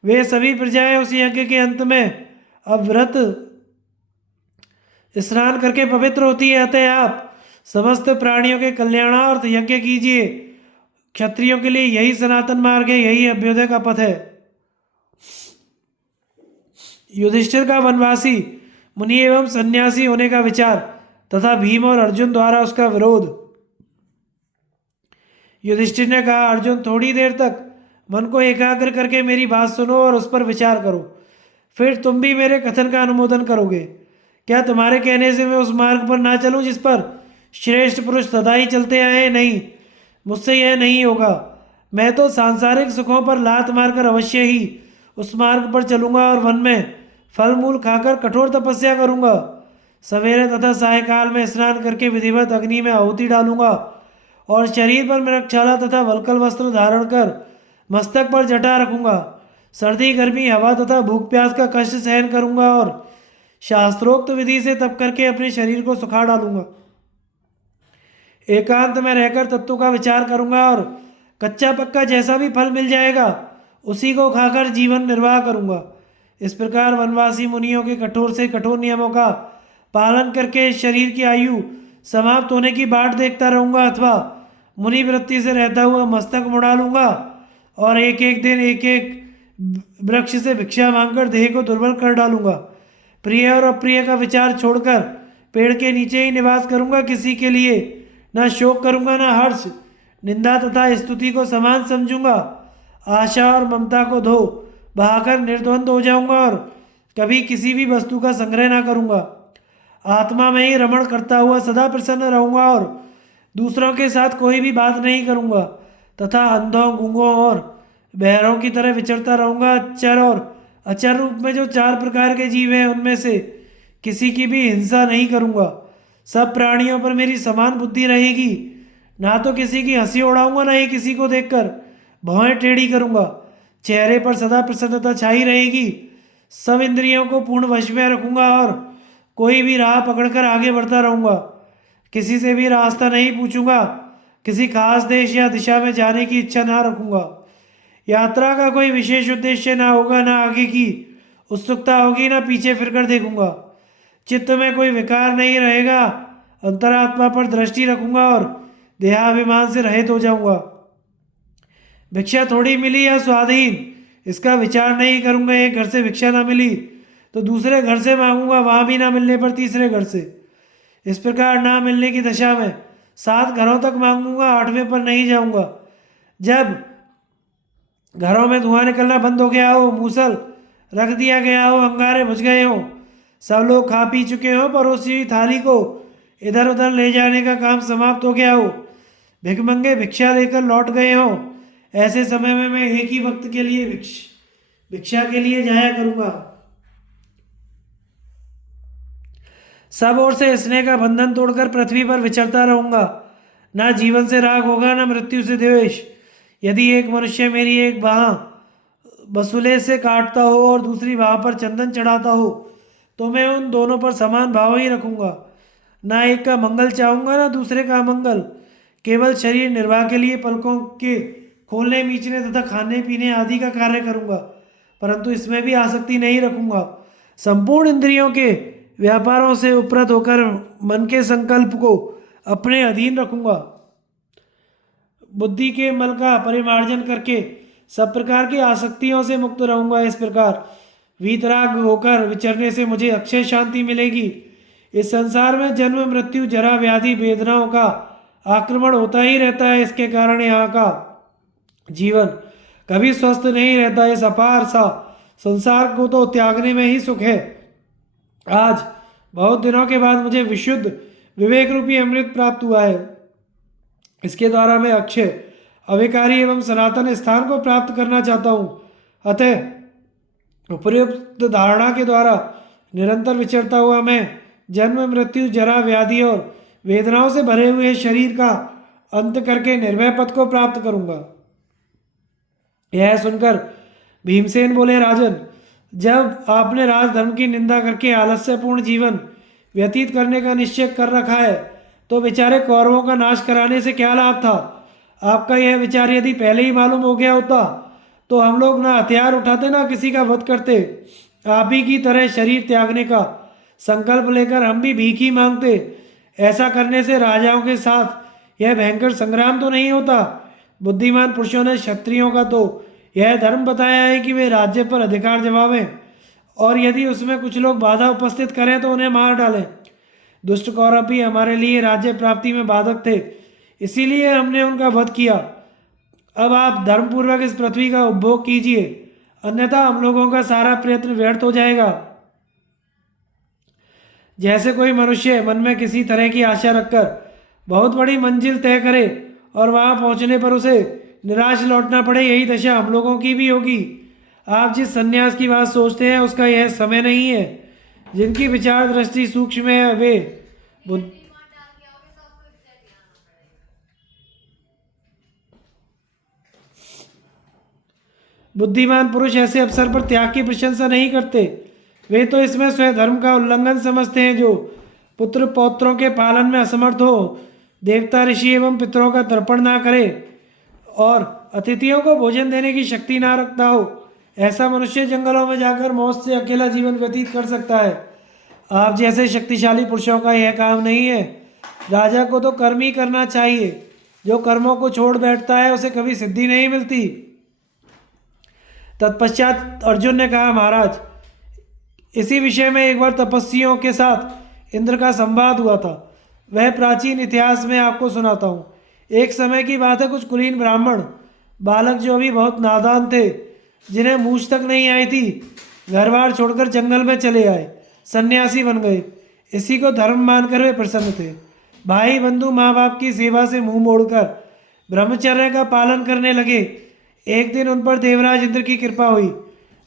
वे सभी प्रजाएं उस यज्ञ के अंत में अव्रत स्नान करके पवित्र होती है। अतः आप समस्त प्राणियों के कल्याणार्थ यज्ञ कीजिए। क्षत्रियों के लिए यही सनातन मार्ग है, यही अभ्युदय का पथ है। युधिष्ठिर का वनवासी मुनि एवं सन्यासी होने का विचार तथा भीम और अर्जुन द्वारा उसका विरोध। युधिष्ठिर ने कहा, अर्जुन, थोड़ी देर तक मन को एकाग्र करके मेरी बात सुनो और उस पर विचार करो, फिर तुम भी मेरे कथन का अनुमोदन करोगे। क्या तुम्हारे कहने से मैं उस मार्ग पर ना चलूं जिस पर श्रेष्ठ पुरुष सदा ही चलते आए हैं? नहीं, मुझसे यह नहीं होगा। मैं तो सांसारिक सुखों पर लात मारकर अवश्य ही उस मार्ग पर चलूंगा और वन में फल मूल खाकर कठोर तपस्या करूंगा। सवेरे तथा सायकाल में स्नान करके विधिवत अग्नि में आहुति डालूंगा और शरीर पर मृगछाला तथा वल्कल वस्त्र धारण कर मस्तक पर जटा रखूंगा। सर्दी, गर्मी, हवा तथा भूख प्यास का कष्ट सहन करूंगा और शास्त्रोक्त विधि से तप करके अपने शरीर को सुखा डालूंगा। एकांत में रहकर तत्वों का विचार करूंगा और कच्चा पक्का जैसा भी फल मिल जाएगा उसी को खाकर जीवन निर्वाह करूंगा। इस प्रकार वनवासी मुनियों के कठोर से कठोर नियमों का पालन करके शरीर की आयु समाप्त होने की बाट देखता रहूंगा, अथवा मुनि वृत्ति से रहता हुआ मस्तक मुड़ा लूंगा और एक एक दिन एक एक वृक्ष से भिक्षा मांगकर देह को दुर्बल कर डालूंगा। प्रिय और अप्रिय का विचार छोड़कर पेड़ के नीचे ही निवास करूंगा। किसी के लिए न शोक करूंगा न हर्ष, निंदा तथा स्तुति को समान समझूंगा। आशा और ममता को धो बहाकर निर्द्वंद हो जाऊंगा और कभी किसी भी वस्तु का संग्रह ना करूंगा। आत्मा में ही रमण करता हुआ सदा प्रसन्न रहूंगा और दूसरों के साथ कोई भी बात नहीं करूंगा तथा अंधों, गूंगों और बहरों की तरह विचरता रहूंगा। चर और अचर रूप में जो 4 प्रकार के जीव हैं, उनमें से किसी की भी हिंसा नहीं करूंगा। सब प्राणियों पर मेरी समान बुद्धि रहेगी। ना तो किसी की हंसी उड़ाऊंगा, ना ही किसी को देखकर भौहें टेढ़ी करूंगा। चेहरे पर सदा प्रसन्नता छाई रहेगी। सब इंद्रियों को पूर्ण वश में रखूंगा और कोई भी राह पकड़कर आगे बढ़ता रहूंगा। किसी से भी रास्ता नहीं पूछूंगा। किसी खास देश या दिशा में जाने की इच्छा ना रखूंगा। यात्रा का कोई विशेष उद्देश्य ना होगा, ना आगे की उत्सुकता होगी, ना पीछे फिरकर देखूंगा। चित्त में कोई विकार नहीं रहेगा। अंतरात्मा पर दृष्टि रखूंगा और देहाभिमान से रहित हो जाऊंगा। भिक्षा थोड़ी मिली या स्वाधीन, इसका विचार नहीं करूंगा। एक घर से भिक्षा ना मिली तो दूसरे घर से मांगूंगा, वहां भी ना मिलने पर तीसरे घर से। इस प्रकार ना मिलने की दशा में 7 घरों तक मांगूंगा, 8वें पर नहीं जाऊंगा। जब घरों में धुआं निकलना बंद हो गया हो, मूसल रख दिया गया हो, अंगारे बुझ गए हो, सब लोग खा पी चुके हो, परोसी हुई थाली को इधर उधर ले जाने का काम समाप्त हो गया हो, भिखमंगे भिक्षा लेकर लौट गए हो, ऐसे समय में मैं एक ही वक्त के लिए भिक्षा के लिए जाया करूंगा। सब ओर से स्नेह का बंधन तोड़कर पृथ्वी पर विचरता रहूंगा। ना जीवन से राग होगा, ना मृत्यु से द्वेष। यदि एक मनुष्य मेरी एक बाह बसूले से काटता हो और दूसरी बाह पर चंदन चढ़ाता हो, तो मैं उन दोनों पर समान भाव ही रखूंगा। ना एक का मंगल चाहूंगा ना दूसरे का मंगल। केवल शरीर निर्वाह के लिए पलकों के खोलने मीचने तथा खाने पीने आदि का कार्य करूंगा, परंतु इसमें भी आसक्ति नहीं रखूंगा। संपूर्ण इंद्रियों के व्यापारों से उपरत होकर मन के संकल्प को अपने अधीन रखूंगा। बुद्धि के मल का परिमार्जन करके सब प्रकार की आसक्तियों से मुक्त रहूंगा। इस प्रकार वीतराग होकर विचरने से मुझे अक्षय शांति मिलेगी। इस संसार में जन्म मृत्यु जरा व्याधि वेदनाओं का आक्रमण होता ही रहता है। इसके कारण यहाँ का जीवन कभी स्वस्थ नहीं रहता। इस अपार सा संसार को तो त्यागने में ही सुख है। आज बहुत दिनों के बाद मुझे विशुद्ध विवेक रूपी अमृत प्राप्त हुआ है। इसके द्वारा मैं अक्षय अविकारी एवं सनातन स्थान को प्राप्त करना चाहता हूँ। अतः उपयुक्त धारणा के द्वारा निरंतर विचरता हुआ मैं जन्म मृत्यु जरा व्याधि और वेदनाओं से भरे हुए शरीर का अंत करके निर्भय पद को प्राप्त करूंगा। यह सुनकर भीमसेन बोले, राजन, जब आपने राजधर्म की निंदा करके आलस्यपूर्ण जीवन व्यतीत करने का निश्चय कर रखा है, तो बेचारे कौरवों का नाश कराने से क्या लाभ था। आपका यह विचार यदि पहले ही मालूम हो गया होता तो हम लोग ना हथियार उठाते ना किसी का वध करते। आप ही की तरह शरीर त्यागने का संकल्प लेकर हम भी भीख ही मांगते। ऐसा करने से राजाओं के साथ यह भयंकर संग्राम तो नहीं होता। बुद्धिमान पुरुषों ने क्षत्रियों का तो यह धर्म बताया है कि वे राज्य पर अधिकार जमावें और यदि उसमें कुछ लोग बाधा उपस्थित करें तो उन्हें मार डालें। दुष्ट कौरव भी हमारे लिए राज्य प्राप्ति में बाधक थे, इसीलिए हमने उनका वध किया। अब आप धर्मपूर्वक इस पृथ्वी का उपभोग कीजिए, अन्यथा हम लोगों का सारा प्रयत्न व्यर्थ हो जाएगा। जैसे कोई मनुष्य मन में किसी तरह की आशा रखकर बहुत बड़ी मंजिल तय करे और वहां पहुंचने पर उसे निराश लौटना पड़े, यही दशा हम लोगों की भी होगी। आप जिस संन्यास की बात सोचते हैं उसका यह समय नहीं है। जिनकी विचार दृष्टि सूक्ष्म है वे बुद्धिमान पुरुष ऐसे अवसर पर त्याग की प्रशंसा नहीं करते। वे तो इसमें स्वयं धर्म का उल्लंघन समझते हैं। जो पुत्र पौत्रों के पालन में असमर्थ हो, देवता ऋषि एवं पितरों का तर्पण ना करे और अतिथियों को भोजन देने की शक्ति ना रखता हो, ऐसा मनुष्य जंगलों में जाकर मौत से अकेला जीवन व्यतीत कर सकता है। आप जैसे शक्तिशाली पुरुषों का यह काम नहीं है। राजा को तो कर्म ही करना चाहिए। जो कर्मों को छोड़ बैठता है उसे कभी सिद्धि नहीं मिलती। तत्पश्चात अर्जुन ने कहा, महाराज, इसी विषय में एक बार तपस्वियों के साथ इंद्र का संवाद हुआ था। वह प्राचीन इतिहास में आपको सुनाता हूँ। एक समय की बात है, कुछ कुलीन ब्राह्मण बालक जो अभी बहुत नादान थे, जिन्हें मूछ तक नहीं आई थी, घर बार छोड़कर जंगल में चले आए, सन्यासी बन गए। इसी को धर्म मानकर वे प्रसन्न थे। भाई बंधु माँ बाप की सेवा से मुंह मोड़कर ब्रह्मचर्य का पालन करने लगे। एक दिन उन पर देवराज इंद्र की कृपा हुई।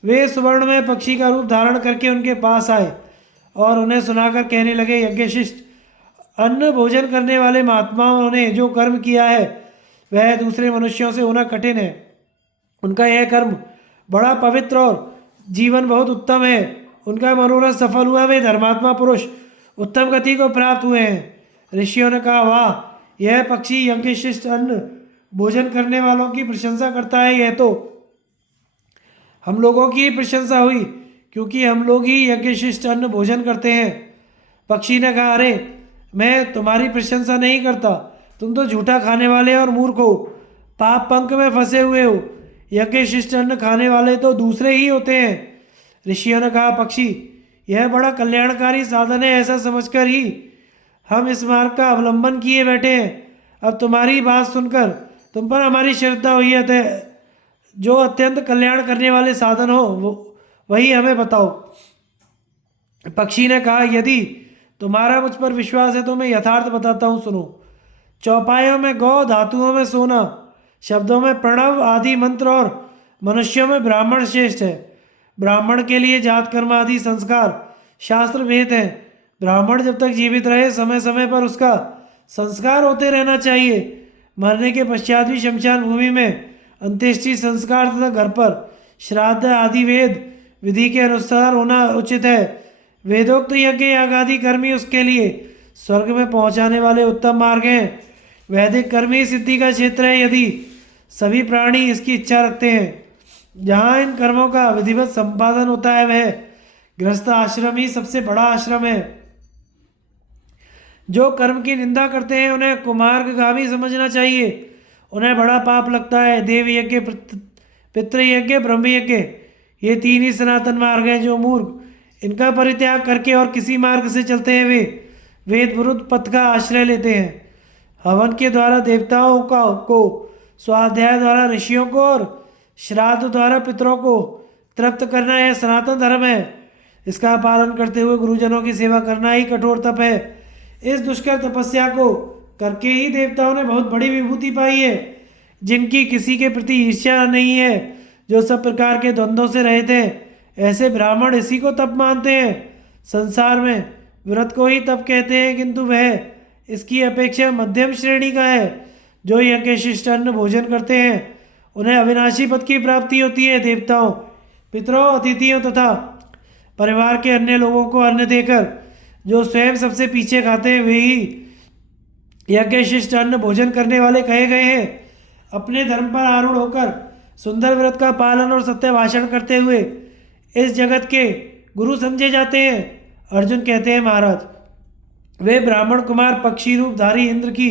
वे सुवर्ण में पक्षी का रूप धारण करके उनके पास आए और उन्हें सुनाकर कहने लगे, यज्ञशिष्ट, अन्न भोजन करने वाले महात्माओं ने जो कर्म किया है वह दूसरे मनुष्यों से होना कठिन है। उनका यह कर्म बड़ा पवित्र और जीवन बहुत उत्तम है। उनका मनोरथ सफल हुआ, वे धर्मात्मा पुरुष उत्तम गति को प्राप्त हुए हैं। ऋषियों ने कहा, वाह, यह पक्षी यज्ञशिष्ट अन्न भोजन करने वालों की प्रशंसा करता है। यह तो हम लोगों की प्रशंसा हुई, क्योंकि हम लोग ही यज्ञशिष्ट अन्न भोजन करते हैं। पक्षी ने कहा, अरे, मैं तुम्हारी प्रशंसा नहीं करता। तुम तो झूठा खाने वाले और मूर्ख हो, पाप पंख में फंसे हुए हो। यज्ञशिष्ट अन्न खाने वाले तो दूसरे ही होते हैं। ऋषियों ने कहा, पक्षी, यह बड़ा कल्याणकारी साधन है, ऐसा समझकर ही हम इस मार्ग का अवलंबन किए बैठे हैं। अब तुम्हारी बात सुनकर तुम पर हमारी श्रद्धा हुई है, जो अत्यंत कल्याण करने वाले साधन हो वही हमें बताओ। पक्षी ने कहा, यदि तुम्हारा मुझ पर विश्वास है तो मैं यथार्थ बताता हूँ, सुनो। चौपायों में गौ, धातुओं में सोना, शब्दों में प्रणव आदि मंत्र और मनुष्यों में ब्राह्मण श्रेष्ठ है। ब्राह्मण के लिए जात कर्म आदि संस्कार शास्त्र भेद हैं। ब्राह्मण जब तक जीवित रहे समय समय पर उसका संस्कार होते रहना चाहिए। मरने के पश्चात भी शमशान भूमि में अंत्येष्टि संस्कार तथा घर पर श्राद्ध आदि वेद विधि के अनुसार होना उचित है। वेदोक्त यज्ञ याग आदि कर्म ही उसके लिए स्वर्ग में पहुंचाने वाले उत्तम मार्ग हैं। वैदिक कर्म ही सिद्धि का क्षेत्र है यदि सभी प्राणी इसकी इच्छा रखते हैं। जहाँ इन कर्मों का विधिवत संपादन होता है वह गृहस्थ आश्रम ही सबसे बड़ा आश्रम है। जो कर्म की निंदा करते हैं उन्हें कुमार्गगामी समझना चाहिए, उन्हें बड़ा पाप लगता है। देव यज्ञ, पितृयज्ञ, ब्रह्म यज्ञ, ये तीन ही सनातन मार्ग हैं। जो मूर्ख इनका परित्याग करके और किसी मार्ग से चलते हैं वे वेद विरुद्ध पथ का आश्रय लेते हैं। हवन के द्वारा देवताओं को, स्वाध्याय द्वारा ऋषियों को और श्राद्ध द्वारा पितरों को तृप्त करना यह सनातन धर्म है। इसका पालन करते हुए गुरुजनों की सेवा करना ही कठोर तप है। इस दुष्कर तपस्या को करके ही देवताओं ने बहुत बड़ी विभूति पाई है। जिनकी किसी के प्रति ईर्ष्या नहीं है, जो सब प्रकार के द्वंद्वों से रहित हैं, ऐसे ब्राह्मण इसी को तप मानते हैं। संसार में व्रत को ही तप कहते हैं, किंतु वह इसकी अपेक्षा मध्यम श्रेणी का है। जो यज्ञ शिष्ट अन्न भोजन करते हैं उन्हें अविनाशी पद की प्राप्ति होती है। देवताओं, पितरों, अतिथियों तथा परिवार के अन्य लोगों को अन्न देकर जो स्वयं सबसे पीछे खाते हैं वे ही यज्ञ शिष्ट अन्न भोजन करने वाले कहे गए हैं। अपने धर्म पर आरूढ़ होकर सुंदर व्रत का पालन और सत्य भाषण करते हुए इस जगत के गुरु समझे जाते हैं। अर्जुन कहते हैं, महाराज, वे ब्राह्मण कुमार पक्षी रूपधारी इंद्र की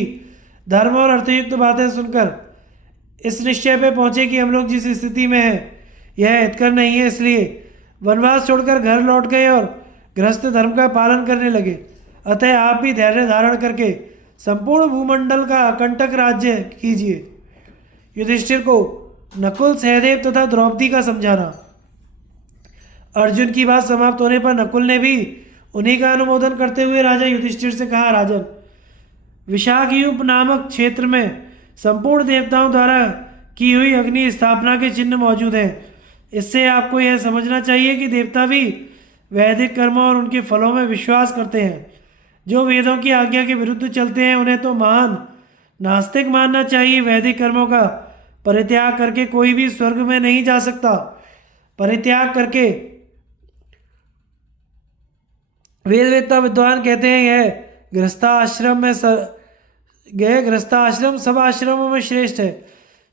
धर्म और अर्थयुक्त बातें सुनकर इस निश्चय पे पहुंचे कि हम लोग जिस स्थिति में हैं यह हितकर नहीं है, इसलिए वनवास छोड़कर घर लौट गए और गृहस्थ धर्म का पालन करने लगे। अतः आप भी धैर्य धारण करके संपूर्ण भूमंडल का अकंटक राज्य कीजिए। युधिष्ठिर को नकुल, सहदेव तथा द्रौपदी का समझाना। अर्जुन की बात समाप्त होने पर नकुल ने भी उन्हीं का अनुमोदन करते हुए राजा युधिष्ठिर से कहा, राजन, विशाखयूप नामक क्षेत्र में संपूर्ण देवताओं द्वारा की हुई अग्नि स्थापना के चिन्ह मौजूद हैं। इससे आपको यह समझना चाहिए कि देवता भी वैदिक कर्मों और उनके फलों में विश्वास करते हैं। जो वेदों की आज्ञा के विरुद्ध चलते हैं उन्हें तो महान नास्तिक मानना चाहिए। वैदिक कर्मों का परित्याग करके कोई भी स्वर्ग में नहीं जा सकता। परित्याग करके वेदवेत्ता विद्वान कहते हैं यह गृहस्थाश्रम सब आश्रमों में श्रेष्ठ है।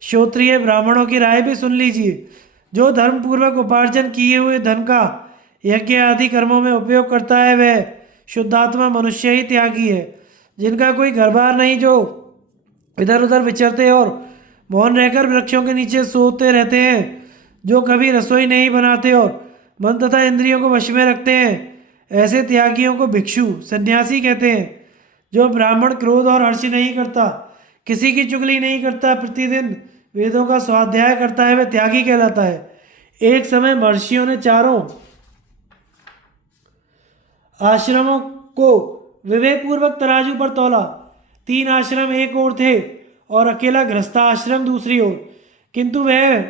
क्षत्रिय ब्राह्मणों की राय भी सुन लीजिए। जो धर्म पूर्वक उपार्जन किए हुए धन का यज्ञ आदि कर्मों में उपयोग करता है वह शुद्धात्मा मनुष्य ही त्यागी है। जिनका कोई घर बार नहीं, जो इधर उधर विचरते और मौन रहकर वृक्षों के नीचे सोते रहते हैं, जो कभी रसोई नहीं बनाते और मन तथा इंद्रियों को वश में रखते हैं, ऐसे त्यागियों को भिक्षु सन्यासी कहते हैं। जो ब्राह्मण क्रोध और हर्ष नहीं करता, किसी की चुगली नहीं करता, प्रतिदिन वेदों का स्वाध्याय करता है, वह त्यागी कहलाता है। एक समय महर्षियों ने चारों आश्रमों को विवेकपूर्वक तराजू पर तौला। 3 आश्रम एक ओर थे और अकेला गृहस्थाश्रम दूसरी ओर, किंतु वह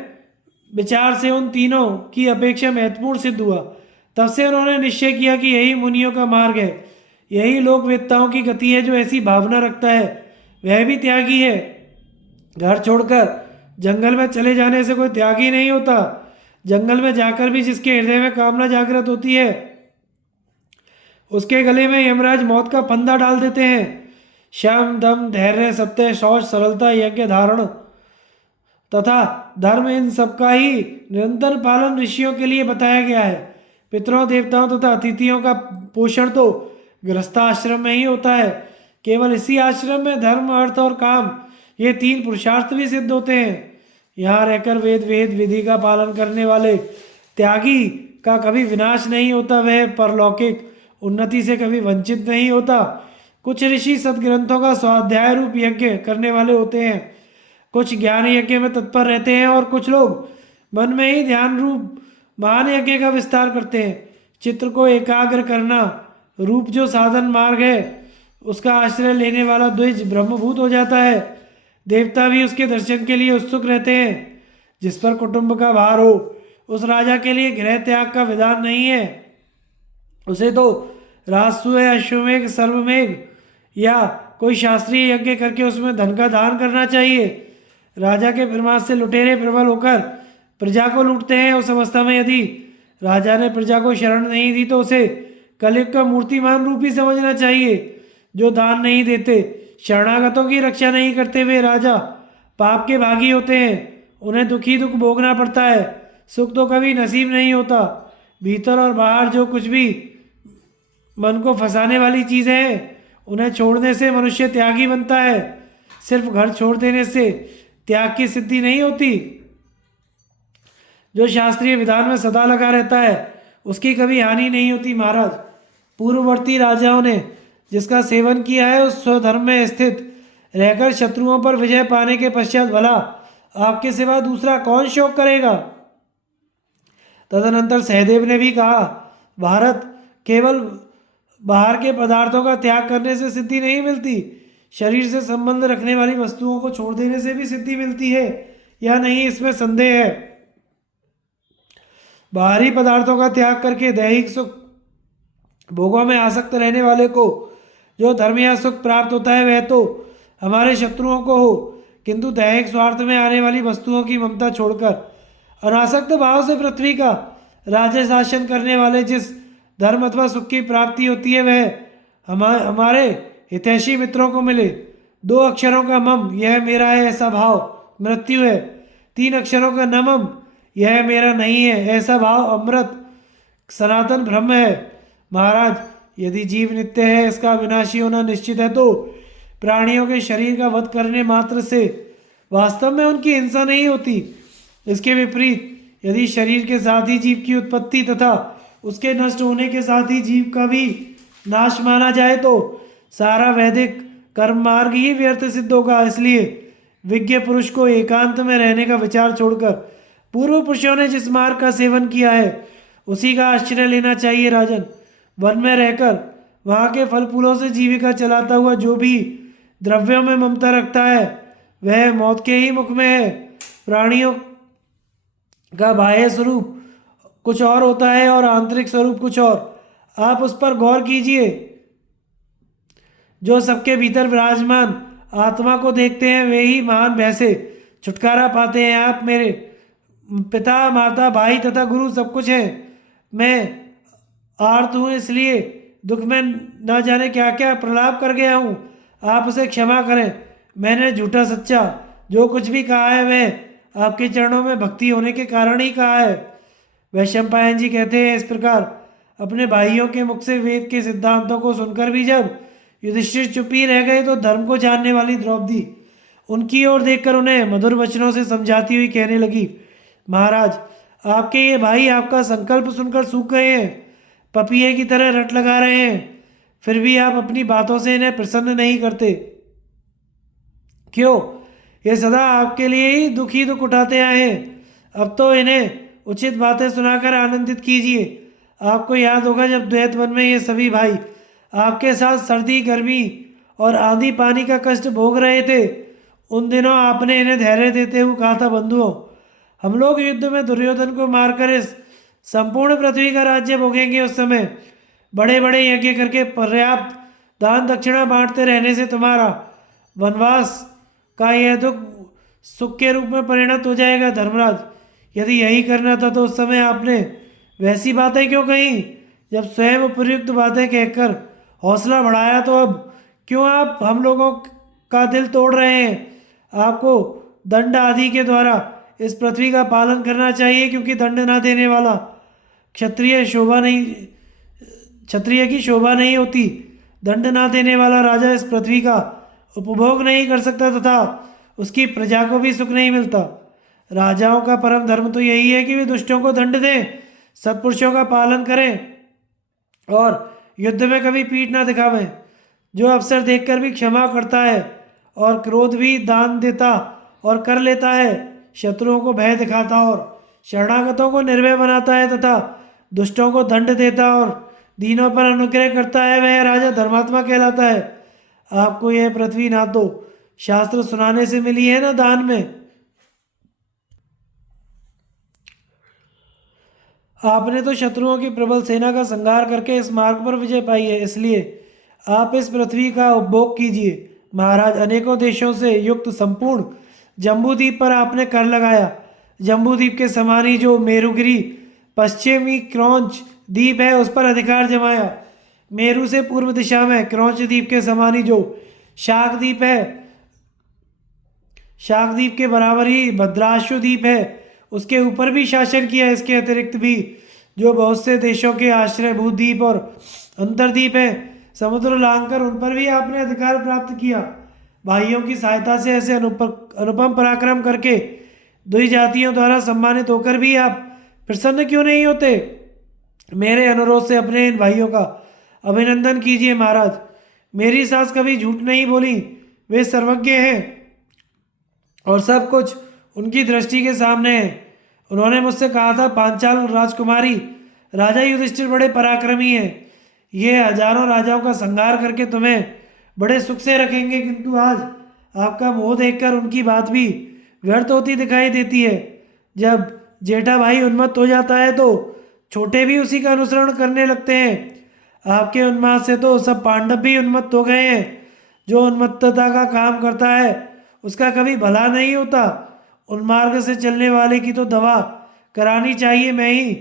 विचार से उन तीनों की अपेक्षा महत्वपूर्ण सिद्ध हुआ। तब से उन्होंने निश्चय किया कि यही मुनियों का मार्ग है, यही लोकवेत्ताओं की गति है। जो ऐसी भावना रखता है वह भी त्यागी है। घर छोड़कर जंगल में चले जाने से कोई त्यागी नहीं होता। जंगल में जाकर भी जिसके हृदय में कामना जागृत होती है उसके गले में यमराज मौत का फंदा डाल देते हैं। शम, दम, धैर्य, सत्य, शौच, सरलता, यज्ञ धारण तथा धर्म, इन सबका ही निरंतर पालन ऋषियों के लिए बताया गया है। पितरों, देवताओं तथा अतिथियों का पोषण तो गृहस्थाश्रम में ही होता है। केवल इसी आश्रम में धर्म, अर्थ और काम, ये 3 पुरुषार्थ भी सिद्ध होते हैं। यहाँ रहकर वेद विधि का पालन करने वाले त्यागी का कभी विनाश नहीं होता। वह परलौकिक उन्नति से कभी वंचित नहीं होता। कुछ ऋषि सदग्रंथों का स्वाध्याय रूप यज्ञ करने वाले होते हैं, कुछ ज्ञान यज्ञ में तत्पर रहते हैं और कुछ लोग मन में ही ध्यान रूप महान यज्ञ का विस्तार करते हैं। चित्र को एकाग्र करना रूप जो साधन मार्ग है उसका आश्रय लेने वाला द्विज ब्रह्मभूत हो जाता है। देवता भी उसके दर्शन के लिए उत्सुक रहते हैं। जिस पर कुटुंब का भार हो उस राजा के लिए गृह त्याग का विधान नहीं है। उसे तो राजसूय, अश्वमेघ, सर्वमेघ या कोई शास्त्रीय यज्ञ करके उसमें धन का दान करना चाहिए। राजा के प्रमाद से लुटेरे प्रबल होकर प्रजा को लूटते हैं। उस अवस्था में यदि राजा ने प्रजा को शरण नहीं दी तो उसे कलयुग का मूर्तिमान रूप ही समझना चाहिए। जो दान नहीं देते, शरणागतों की रक्षा नहीं करते, वे राजा पाप के भागी होते हैं। उन्हें दुखी दुख भोगना पड़ता है, सुख तो कभी नसीब नहीं होता। भीतर और बाहर जो कुछ भी मन को फंसाने वाली चीज़ें हैं, उन्हें छोड़ने से मनुष्य त्यागी बनता है। सिर्फ घर छोड़ देने से त्याग की सिद्धि नहीं होती। जो शास्त्रीय विधान में सदा लगा रहता है उसकी कभी हानि नहीं होती। महाराज, पूर्ववर्ती राजाओं ने जिसका सेवन किया है उस स्वधर्म में स्थित रहकर शत्रुओं पर विजय पाने के पश्चात भला आपके सिवा दूसरा कौन शोक करेगा। तदनंतर सहदेव ने भी कहा, भारत केवल बाहर के पदार्थों का त्याग करने से सिद्धि नहीं मिलती, शरीर से संबंध रखने वाली वस्तुओं को छोड़ देने से भी सिद्धि मिलती है या नहीं, इसमें संदेह है। बाहरी पदार्थों का त्याग करके दैहिक सुख भोगों में आसक्त रहने वाले को जो धर्म या सुख प्राप्त होता है वह तो हमारे शत्रुओं को हो, किंतु दैहिक स्वार्थ में आने वाली वस्तुओं की ममता छोड़कर अनासक्त भाव से पृथ्वी का राज्य शासन करने वाले जिस धर्म अथवा सुख की प्राप्ति होती है वह हमारे हितैषी मित्रों को मिले। 2 अक्षरों का मम, यह मेरा है ऐसा भाव मृत्यु है। 3 अक्षरों का न मम, यह मेरा नहीं है ऐसा भाव अमृत सनातन ब्रह्म है। महाराज, यदि जीव नित्य है, इसका विनाशी होना निश्चित है, तो प्राणियों के शरीर का वध करने मात्र से वास्तव में उनकी हिंसा नहीं होती। इसके विपरीत यदि शरीर के साथ ही जीव की उत्पत्ति तथा उसके नष्ट होने के साथ ही जीव का भी नाश माना जाए तो सारा वैदिक कर्म मार्ग ही व्यर्थ सिद्ध होगा। इसलिए विज्ञ पुरुष को एकांत में रहने का विचार छोड़कर पूर्व पुरुषों ने जिस मार्ग का सेवन किया है उसी का आश्रय लेना चाहिए। राजन, वन में रहकर वहाँ के फल फूलों से जीविका चलाता हुआ जो भी द्रव्यों में ममता रखता है वह मौत के ही मुख में है। प्राणियों का बाह्य स्वरूप कुछ और होता है और आंतरिक स्वरूप कुछ और। आप उस पर गौर कीजिए। जो सबके भीतर विराजमान आत्मा को देखते हैं वे ही महान भय से छुटकारा पाते हैं। आप मेरे पिता, माता, भाई तथा गुरु सब कुछ है। मैं आर्त हूँ, इसलिए दुख में न जाने क्या क्या प्रलाप कर गया हूँ। आप उसे क्षमा करें। मैंने झूठा सच्चा जो कुछ भी कहा है वह आपके चरणों में भक्ति होने के कारण ही कहा है। वैशंपायन जी कहते हैं, इस प्रकार अपने भाइयों के मुख से वेद के सिद्धांतों को सुनकर भी जब युधिष्ठिर चुप ही रह गए तो धर्म को जानने वाली द्रौपदी उनकी ओर देखकर उन्हें मधुर वचनों से समझाती हुई कहने लगी, महाराज, आपके ये भाई आपका संकल्प सुनकर सूख गए हैं, पपीहे की तरह रट लगा रहे हैं, फिर भी आप अपनी बातों से इन्हें प्रसन्न नहीं करते क्यों? ये सदा आपके लिए ही दुख उठाते आए हैं। अब तो इन्हें उचित बातें सुनाकर आनंदित कीजिए। आपको याद होगा जब द्वैत वन में ये सभी भाई आपके साथ सर्दी, गर्मी और आंधी पानी का कष्ट भोग रहे थे, उन दिनों आपने इन्हें धैर्य देते हुए कहा था, बंधुओं, हम लोग युद्ध में दुर्योधन को मारकर इस संपूर्ण पृथ्वी का राज्य भोगेंगे। उस समय बड़े बड़े यज्ञ करके पर्याप्त दान दक्षिणा बांटते रहने से तुम्हारा वनवास का यह दुख सुख के रूप में परिणत हो जाएगा। धर्मराज, यदि यही करना था तो उस समय आपने वैसी बातें क्यों कही? जब स्वयं उपयुक्त बातें कहकर हौसला बढ़ाया तो अब क्यों आप हम लोगों का दिल तोड़ रहे हैं? आपको दंड आदि के द्वारा इस पृथ्वी का पालन करना चाहिए, क्योंकि दंड ना देने वाला क्षत्रिय की शोभा नहीं होती। दंड ना देने वाला राजा इस पृथ्वी का उपभोग नहीं कर सकता तथा उसकी प्रजा को भी सुख नहीं मिलता। राजाओं का परम धर्म तो यही है कि वे दुष्टों को दंड दें, सत्पुरुषों का पालन करें और युद्ध में कभी पीठ ना दिखावें। जो अवसर देखकर भी क्षमा करता है और क्रोध भी दान देता और कर लेता है, शत्रुओं को भय दिखाता और शरणागतों को निर्भय बनाता है तथा दुष्टों को दंड देता और दीनों पर अनुग्रह करता है, वह राजा धर्मात्मा कहलाता है। आपको यह पृथ्वी ना तो शास्त्र सुनाने से मिली है ना दान में। आपने तो शत्रुओं की प्रबल सेना का संहार करके इस मार्ग पर विजय पाई है, इसलिए आप इस पृथ्वी का उपभोग कीजिए। महाराज, अनेकों देशों से युक्त संपूर्ण जम्बूद्वीप पर आपने कर लगाया। जम्बूद्वीप के समान ही जो मेरुगिरी पश्चिमी क्रौंच द्वीप है उस पर अधिकार जमाया। मेरू से पूर्व दिशा में क्रौंच द्वीप के समान ही जो शाक द्वीप है, शाक द्वीप के बराबर ही भद्राशु द्वीप है, उसके ऊपर भी शासन किया। इसके अतिरिक्त भी जो बहुत से देशों के आश्रयभूत द्वीप और अंतर्द्वीप हैं, समुद्र लांघकर उन पर भी आपने अधिकार प्राप्त किया। भाइयों की सहायता से ऐसे अनुपम पराक्रम करके दुई जातियों द्वारा सम्मानित होकर भी आप प्रसन्न क्यों नहीं होते? मेरे अनुरोध से अपने इन भाइयों का अभिनंदन कीजिए महाराज। मेरी सास कभी झूठ नहीं बोली, वे सर्वज्ञ हैं और सब कुछ उनकी दृष्टि के सामने है। उन्होंने मुझसे कहा था, पांचाल राजकुमारी राजा युधिष्ठिर बड़े पराक्रमी हैं, ये हजारों राजाओं का संहार करके तुम्हें बड़े सुख से रखेंगे, किंतु आज आपका मोह देखकर उनकी बात भी व्यर्थ होती दिखाई देती है। जब जेठा भाई उन्मत्त हो जाता है तो छोटे भी उसी का अनुसरण करने लगते हैं। आपके उन्माद से तो सब पांडव भी उन्मत्त हो गए हैं। जो उन्मत्तता का काम करता है उसका कभी भला नहीं होता। उन्मार्ग से चलने वाले की तो दवा करानी चाहिए। मैं ही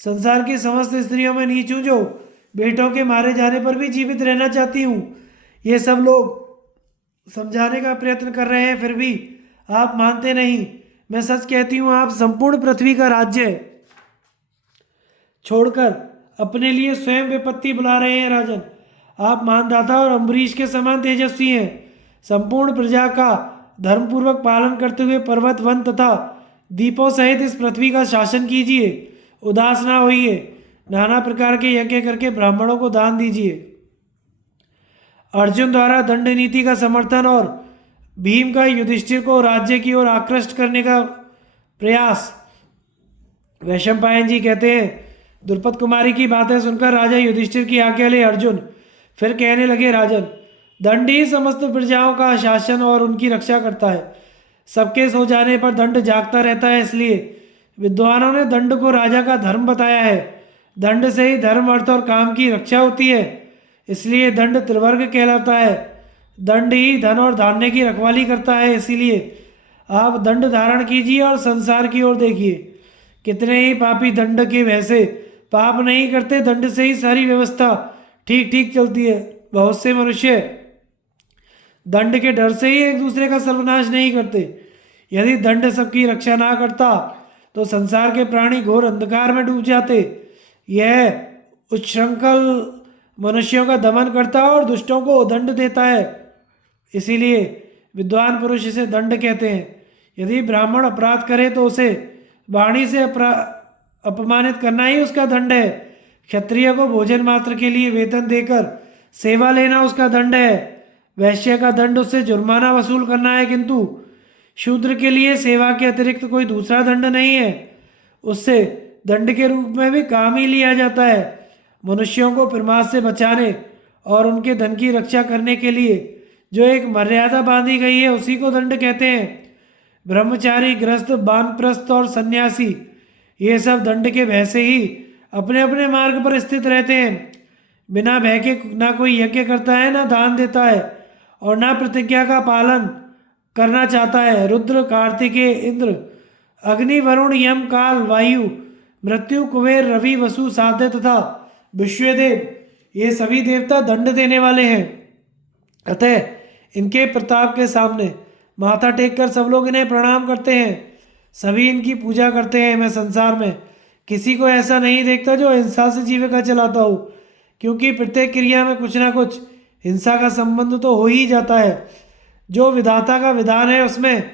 संसार की समस्त स्त्रियों में नीच हूँ जो बेटों के मारे जाने पर भी जीवित रहना चाहती हूँ। ये सब लोग समझाने का प्रयत्न कर रहे हैं, फिर भी आप मानते नहीं। मैं सच कहती हूँ, आप संपूर्ण पृथ्वी का राज्य छोड़कर अपने लिए स्वयं विपत्ति बुला रहे हैं राजन। आप मानदाता और अम्बरीश के समान तेजस्वी हैं। संपूर्ण प्रजा का धर्मपूर्वक पालन करते हुए पर्वत, वन तथा द्वीपों सहित इस पृथ्वी का शासन कीजिए। उदास ना होइए, नाना प्रकार के यज्ञ करके ब्राह्मणों को दान दीजिए। अर्जुन द्वारा दंड नीति का समर्थन और भीम का युधिष्ठिर को राज्य की ओर आकृष्ट करने का प्रयास। वैशंपायन जी कहते हैं, द्रुपद कुमारी की बातें सुनकर राजा युधिष्ठिर की आज्ञा ले अर्जुन फिर कहने लगे, राजन, दंड ही समस्त प्रजाओं का शासन और उनकी रक्षा करता है। सबके सो जाने पर दंड जागता रहता है, इसलिए विद्वानों ने दंड को राजा का धर्म बताया है। दंड से ही धर्म, अर्थ और काम की रक्षा होती है, इसलिए दंड त्रिवर्ग कहलाता है। दंड ही धन और धान्य की रखवाली करता है, इसीलिए आप दंड धारण कीजिए और संसार की ओर देखिए। कितने ही पापी दंड के वैसे पाप नहीं करते, दंड से ही सारी व्यवस्था ठीक ठीक चलती है। बहुत से मनुष्य दंड के डर से ही एक दूसरे का सर्वनाश नहीं करते। यदि दंड सबकी रक्षा ना करता तो संसार के प्राणी घोर अंधकार में डूब जाते। यह उच्छृंखल मनुष्यों का दमन करता और दुष्टों को दंड देता है, इसीलिए विद्वान पुरुष इसे दंड कहते हैं। यदि ब्राह्मण अपराध करे तो उसे वाणी से अपमानित करना ही उसका दंड है। क्षत्रिय को भोजन मात्र के लिए वेतन देकर सेवा लेना उसका दंड है। वैश्य का दंड उससे जुर्माना वसूल करना है, किंतु शूद्र के लिए सेवा के अतिरिक्त कोई दूसरा दंड नहीं है। उससे दंड के रूप में भी काम ही लिया जाता है। मनुष्यों को प्रमाद से बचाने और उनके धन की रक्षा करने के लिए जो एक मर्यादा बांधी गई है उसी को दंड कहते हैं। ब्रह्मचारी, गृहस्थ, वानप्रस्थ और सन्यासी ये सब दंड के भय से ही अपने अपने मार्ग पर स्थित रहते हैं। बिना भय के ना कोई यज्ञ करता है, ना दान देता है और ना प्रतिज्ञा का पालन करना चाहता है। रुद्र, कार्तिकेय, इंद्र, अग्नि, वरुण, यम, काल, वायु, मृत्यु, कुबेर, रवि, वसु, साध्य तथा विश्वदेव ये सभी देवता दंड देने वाले हैं। अतः इनके प्रताप के सामने माथा टेक कर सब लोग इन्हें प्रणाम करते हैं, सभी इनकी पूजा करते हैं। मैं संसार में किसी को ऐसा नहीं देखता जो हिंसा से जीविका चलाता हो, क्योंकि प्रत्येक क्रिया में कुछ ना कुछ हिंसा का संबंध तो हो ही जाता है। जो विधाता का विधान है उसमें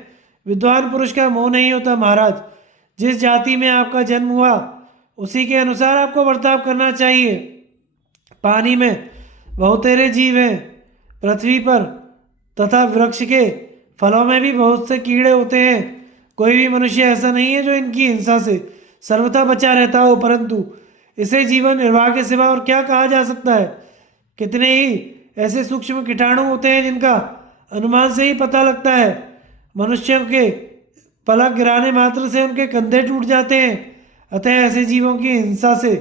विद्वान पुरुष का मोह नहीं होता। महाराज, जिस जाति में आपका जन्म हुआ उसी के अनुसार आपको बर्ताव करना चाहिए। पानी में बहुतेरे जीव हैं, पृथ्वी पर तथा वृक्ष के फलों में भी बहुत से कीड़े होते हैं। कोई भी मनुष्य ऐसा नहीं है जो इनकी हिंसा से सर्वथा बचा रहता हो, परंतु इसे जीवन निर्वाह के सिवा और क्या कहा जा सकता है। कितने ही ऐसे सूक्ष्म कीटाणु होते हैं जिनका अनुमान से ही पता लगता है। मनुष्यों के पलक गिराने मात्र से उनके कंधे टूट जाते हैं। अतः ऐसे जीवों की हिंसा से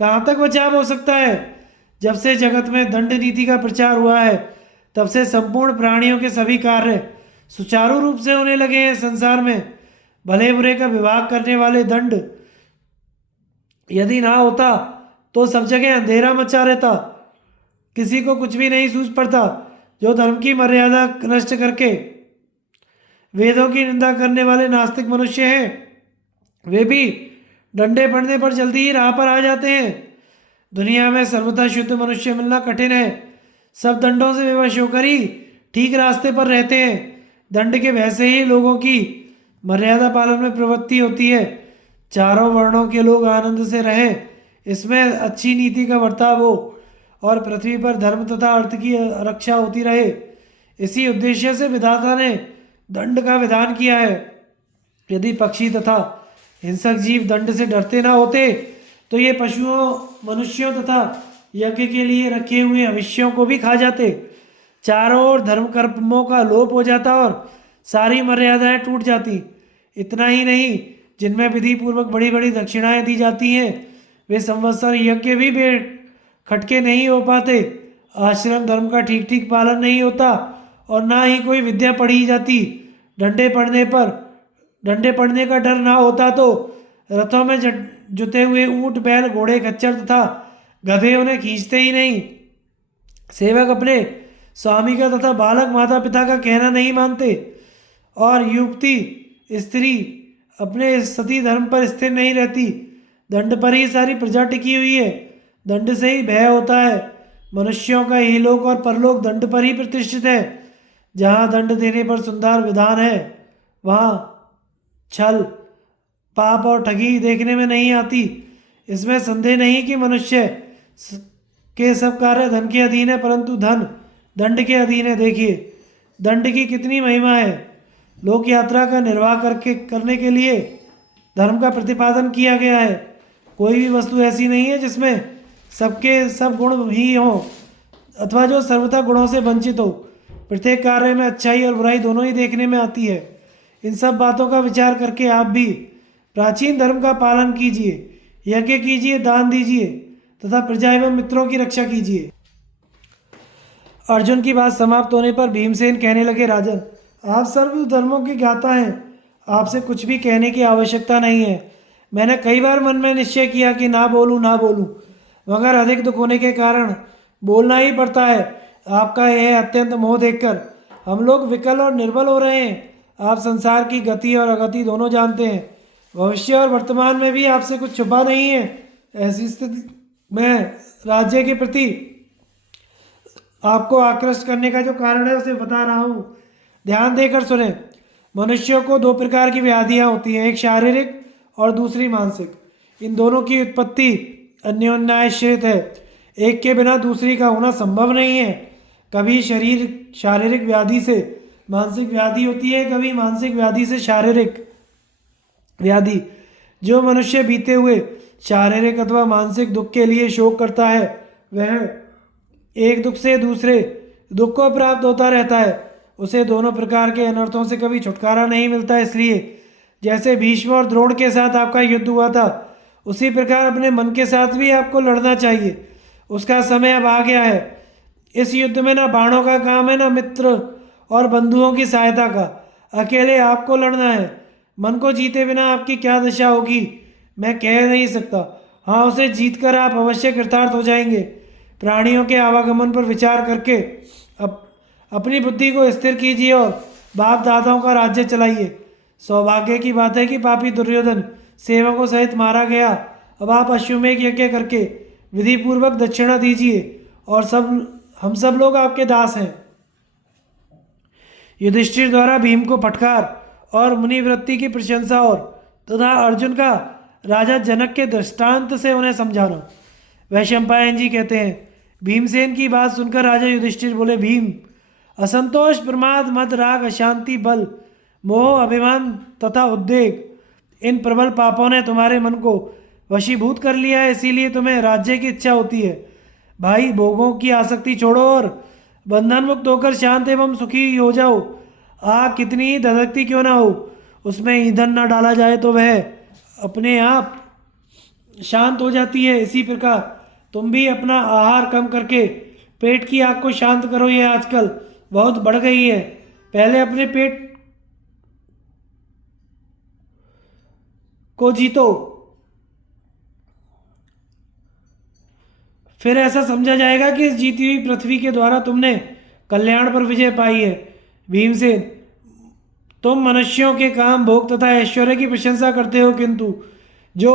कहाँ तक बचाव हो सकता है। जब से जगत में दंड नीति का प्रचार हुआ है तब से संपूर्ण प्राणियों के सभी कार्य सुचारू रूप से होने लगे हैं। संसार में भले बुरे का विभाग करने वाले दंड यदि ना होता तो सब जगह अंधेरा मचा रहता, किसी को कुछ भी नहीं सूझ पड़ता। जो धर्म की मर्यादा नष्ट करके वेदों की निंदा करने वाले नास्तिक मनुष्य हैं, वे भी डंडे पड़ने पर जल्दी ही राह पर आ जाते हैं। दुनिया में सर्वथा शुद्ध मनुष्य मिलना कठिन है। सब दंडों से विवश होकर ही ठीक रास्ते पर रहते हैं। दंड के भय से ही लोगों की मर्यादा पालन में प्रवृत्ति होती है। चारों वर्णों के लोग आनंद से रहें, इसमें अच्छी नीति का बर्ताव हो और पृथ्वी पर धर्म तथा अर्थ की रक्षा होती रहे, इसी उद्देश्य से विधाता ने दंड का विधान किया है। यदि पक्षी तथा हिंसक जीव दंड से डरते ना होते तो ये पशुओं, मनुष्यों तथा यज्ञ के लिए रखे हुए हविष्यों को भी खा जाते। चारों ओर धर्म कर्मों का लोप हो जाता और सारी मर्यादाएं टूट जाती। इतना ही नहीं, जिनमें विधि पूर्वक बड़ी बड़ी दक्षिणाएं दी जाती हैं, वे संवत्सर यज्ञ भी खटके नहीं हो पाते। आश्रम धर्म का ठीक ठीक पालन नहीं होता और ना ही कोई विद्या पढ़ी जाती। डंडे पड़ने का डर ना होता तो रथों में जुते हुए ऊंट, बैल, घोड़े, खच्चर तथा गधे उन्हें खींचते ही नहीं। सेवक अपने स्वामी का तथा बालक माता पिता का कहना नहीं मानते और युवती स्त्री अपने सती धर्म पर स्थिर नहीं रहती। दंड पर ही सारी प्रजा टिकी हुई है। दंड से ही भय होता है। मनुष्यों का इहलोक और परलोक दंड पर ही प्रतिष्ठित है। जहाँ दंड देने पर सुंदर विधान है, वहाँ छल, पाप और ठगी देखने में नहीं आती। इसमें संदेह नहीं कि मनुष्य के सब कार्य धन के अधीन है, परंतु धन दंड के अधीन है। देखिए दंड की कितनी महिमा है। लोक यात्रा का निर्वाह करने के लिए धर्म का प्रतिपादन किया गया है। कोई भी वस्तु ऐसी नहीं है जिसमें सबके सब गुण ही हों अथवा जो सर्वथा गुणों से वंचित हो। प्रत्येक कार्य में अच्छाई और बुराई दोनों ही देखने में आती है। इन सब बातों का विचार करके आप भी प्राचीन धर्म का पालन कीजिए, यज्ञ कीजिए, दान दीजिए तथा प्रजा एवं मित्रों की रक्षा कीजिए। अर्जुन की बात समाप्त होने पर भीमसेन कहने लगे, राजन, आप सर्व धर्मों के ज्ञाता हैं, आपसे कुछ भी कहने की आवश्यकता नहीं है। मैंने कई बार मन में निश्चय किया कि ना बोलूं, मगर अधिक दुख होने के कारण बोलना ही पड़ता है। आपका यह अत्यंत मोह देखकर हम लोग विकल और निर्बल हो रहे हैं। आप संसार की गति और अगति दोनों जानते हैं। भविष्य और वर्तमान में भी आपसे कुछ छुपा नहीं है। ऐसी स्थिति में राज्य के प्रति आपको आकृष्ट करने का जो कारण है उसे बता रहा हूँ, ध्यान देकर सुने। मनुष्यों को दो प्रकार की व्याधियाँ होती हैं, एक शारीरिक और दूसरी मानसिक। इन दोनों की उत्पत्ति अन्योन्याश्रित है। एक के बिना दूसरी का होना संभव नहीं है। कभी शारीरिक व्याधि से मानसिक व्याधि होती है, कभी मानसिक व्याधि से शारीरिक व्याधि। जो मनुष्य बीते हुए शारीरिक अथवा मानसिक दुख के लिए शोक करता है, वह एक दुख से दूसरे दुख को प्राप्त होता रहता है। उसे दोनों प्रकार के अनर्थों से कभी छुटकारा नहीं मिलता। इसलिए जैसे भीष्म और द्रोण के साथ आपका युद्ध हुआ था, उसी प्रकार अपने मन के साथ भी आपको लड़ना चाहिए। उसका समय अब आ गया है। इस युद्ध में ना बाणों का काम है, ना मित्र और बंधुओं की सहायता का। अकेले आपको लड़ना है। मन को जीते बिना आपकी क्या दशा होगी मैं कह नहीं सकता। हाँ, उसे जीतकर आप अवश्य कृतार्थ हो जाएंगे। प्राणियों के आवागमन पर विचार करके अपनी बुद्धि को स्थिर कीजिए और बाप दादाओं का राज्य चलाइए। सौभाग्य की बात है कि पापी दुर्योधन सेवकों सहित मारा गया। अब आप अश्वमेध यज्ञ करके विधि पूर्वक दक्षिणा दीजिए और हम सब लोग आपके दास हैं। युधिष्ठिर द्वारा भीम को फटकार और मुनिवृत्ति की प्रशंसा और तथा अर्जुन का राजा जनक के दृष्टांत से उन्हें समझाना। वैशंपायन जी कहते हैं, भीमसेन की बात सुनकर राजा युधिष्ठिर बोले, भीम, असंतोष, प्रमाद, मद, राग, अशांति, बल, मोह, अभिमान तथा उद्वेग, इन प्रबल पापों ने तुम्हारे मन को वशीभूत कर लिया है। इसीलिए तुम्हें राज्य की इच्छा होती है। भाई, भोगों की आसक्ति छोड़ो और बंधन मुक्त होकर शांत एवं सुखी हो जाओ। आग कितनी ही धधकती क्यों ना हो, उसमें ईंधन न डाला जाए तो वह अपने आप शांत हो जाती है। इसी प्रकार तुम भी अपना आहार कम करके पेट की आग को शांत करो। यह आजकल बहुत बढ़ गई है। पहले अपने पेट को जीतो, फिर ऐसा समझा जाएगा कि इस जीती हुई पृथ्वी के द्वारा तुमने कल्याण पर विजय पाई है। भीमसेन, तुम मनुष्यों के काम, भोग तथा ऐश्वर्य की प्रशंसा करते हो, किंतु जो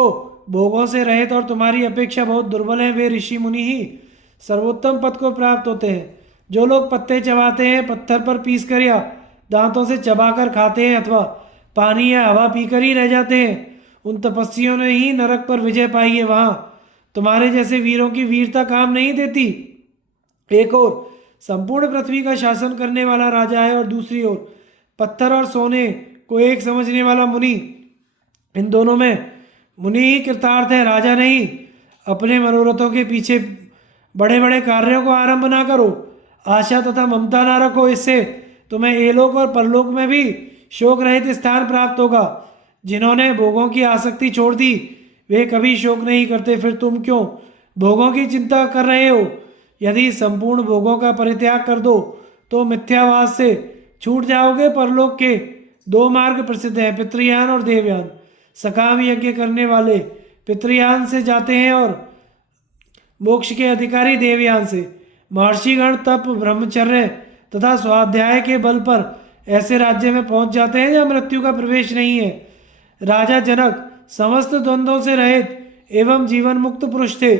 भोगों से रहित और तुम्हारी अपेक्षा बहुत दुर्बल हैं, वे ऋषि मुनि ही सर्वोत्तम पद को प्राप्त होते हैं। जो लोग पत्ते चबाते हैं, पत्थर पर पीस कर या दांतों से चबाकर खाते हैं, अथवा पानी या हवा पीकर ही रह जाते हैं, उन तपस्वियों ने ही नरक पर विजय पाई है। वहाँ तुम्हारे जैसे वीरों की वीरता काम नहीं देती। एक ओर संपूर्ण पृथ्वी का शासन करने वाला राजा है, और दूसरी ओर पत्थर और सोने को एक समझने वाला मुनि। इन दोनों में मुनि ही कृतार्थ है, राजा नहीं। अपने मनोरथों के पीछे बड़े बड़े कार्यों को आरंभ ना करो। आशा तथा ममता ना रखो, इससे तुम्हें एलोक और परलोक में भी शोक रहित स्थान प्राप्त होगा। जिन्होंने भोगों की आसक्ति छोड़ दी, वे कभी शोक नहीं करते। फिर तुम क्यों भोगों की चिंता कर रहे हो? यदि संपूर्ण भोगों का परित्याग कर दो तो मिथ्यावास से छूट जाओगे। परलोक के दो मार्ग प्रसिद्ध हैं, पितृयान और देवयान। सकाम यज्ञ करने वाले पितृयान से जाते हैं और मोक्ष के अधिकारी देवयान से। महर्षिगण तप, ब्रह्मचर्य तथा स्वाध्याय के बल पर ऐसे राज्य में पहुंच जाते हैं जहाँ मृत्यु का प्रवेश नहीं है। राजा जनक समस्त द्वंद्वों से रहित एवं जीवन मुक्त पुरुष थे।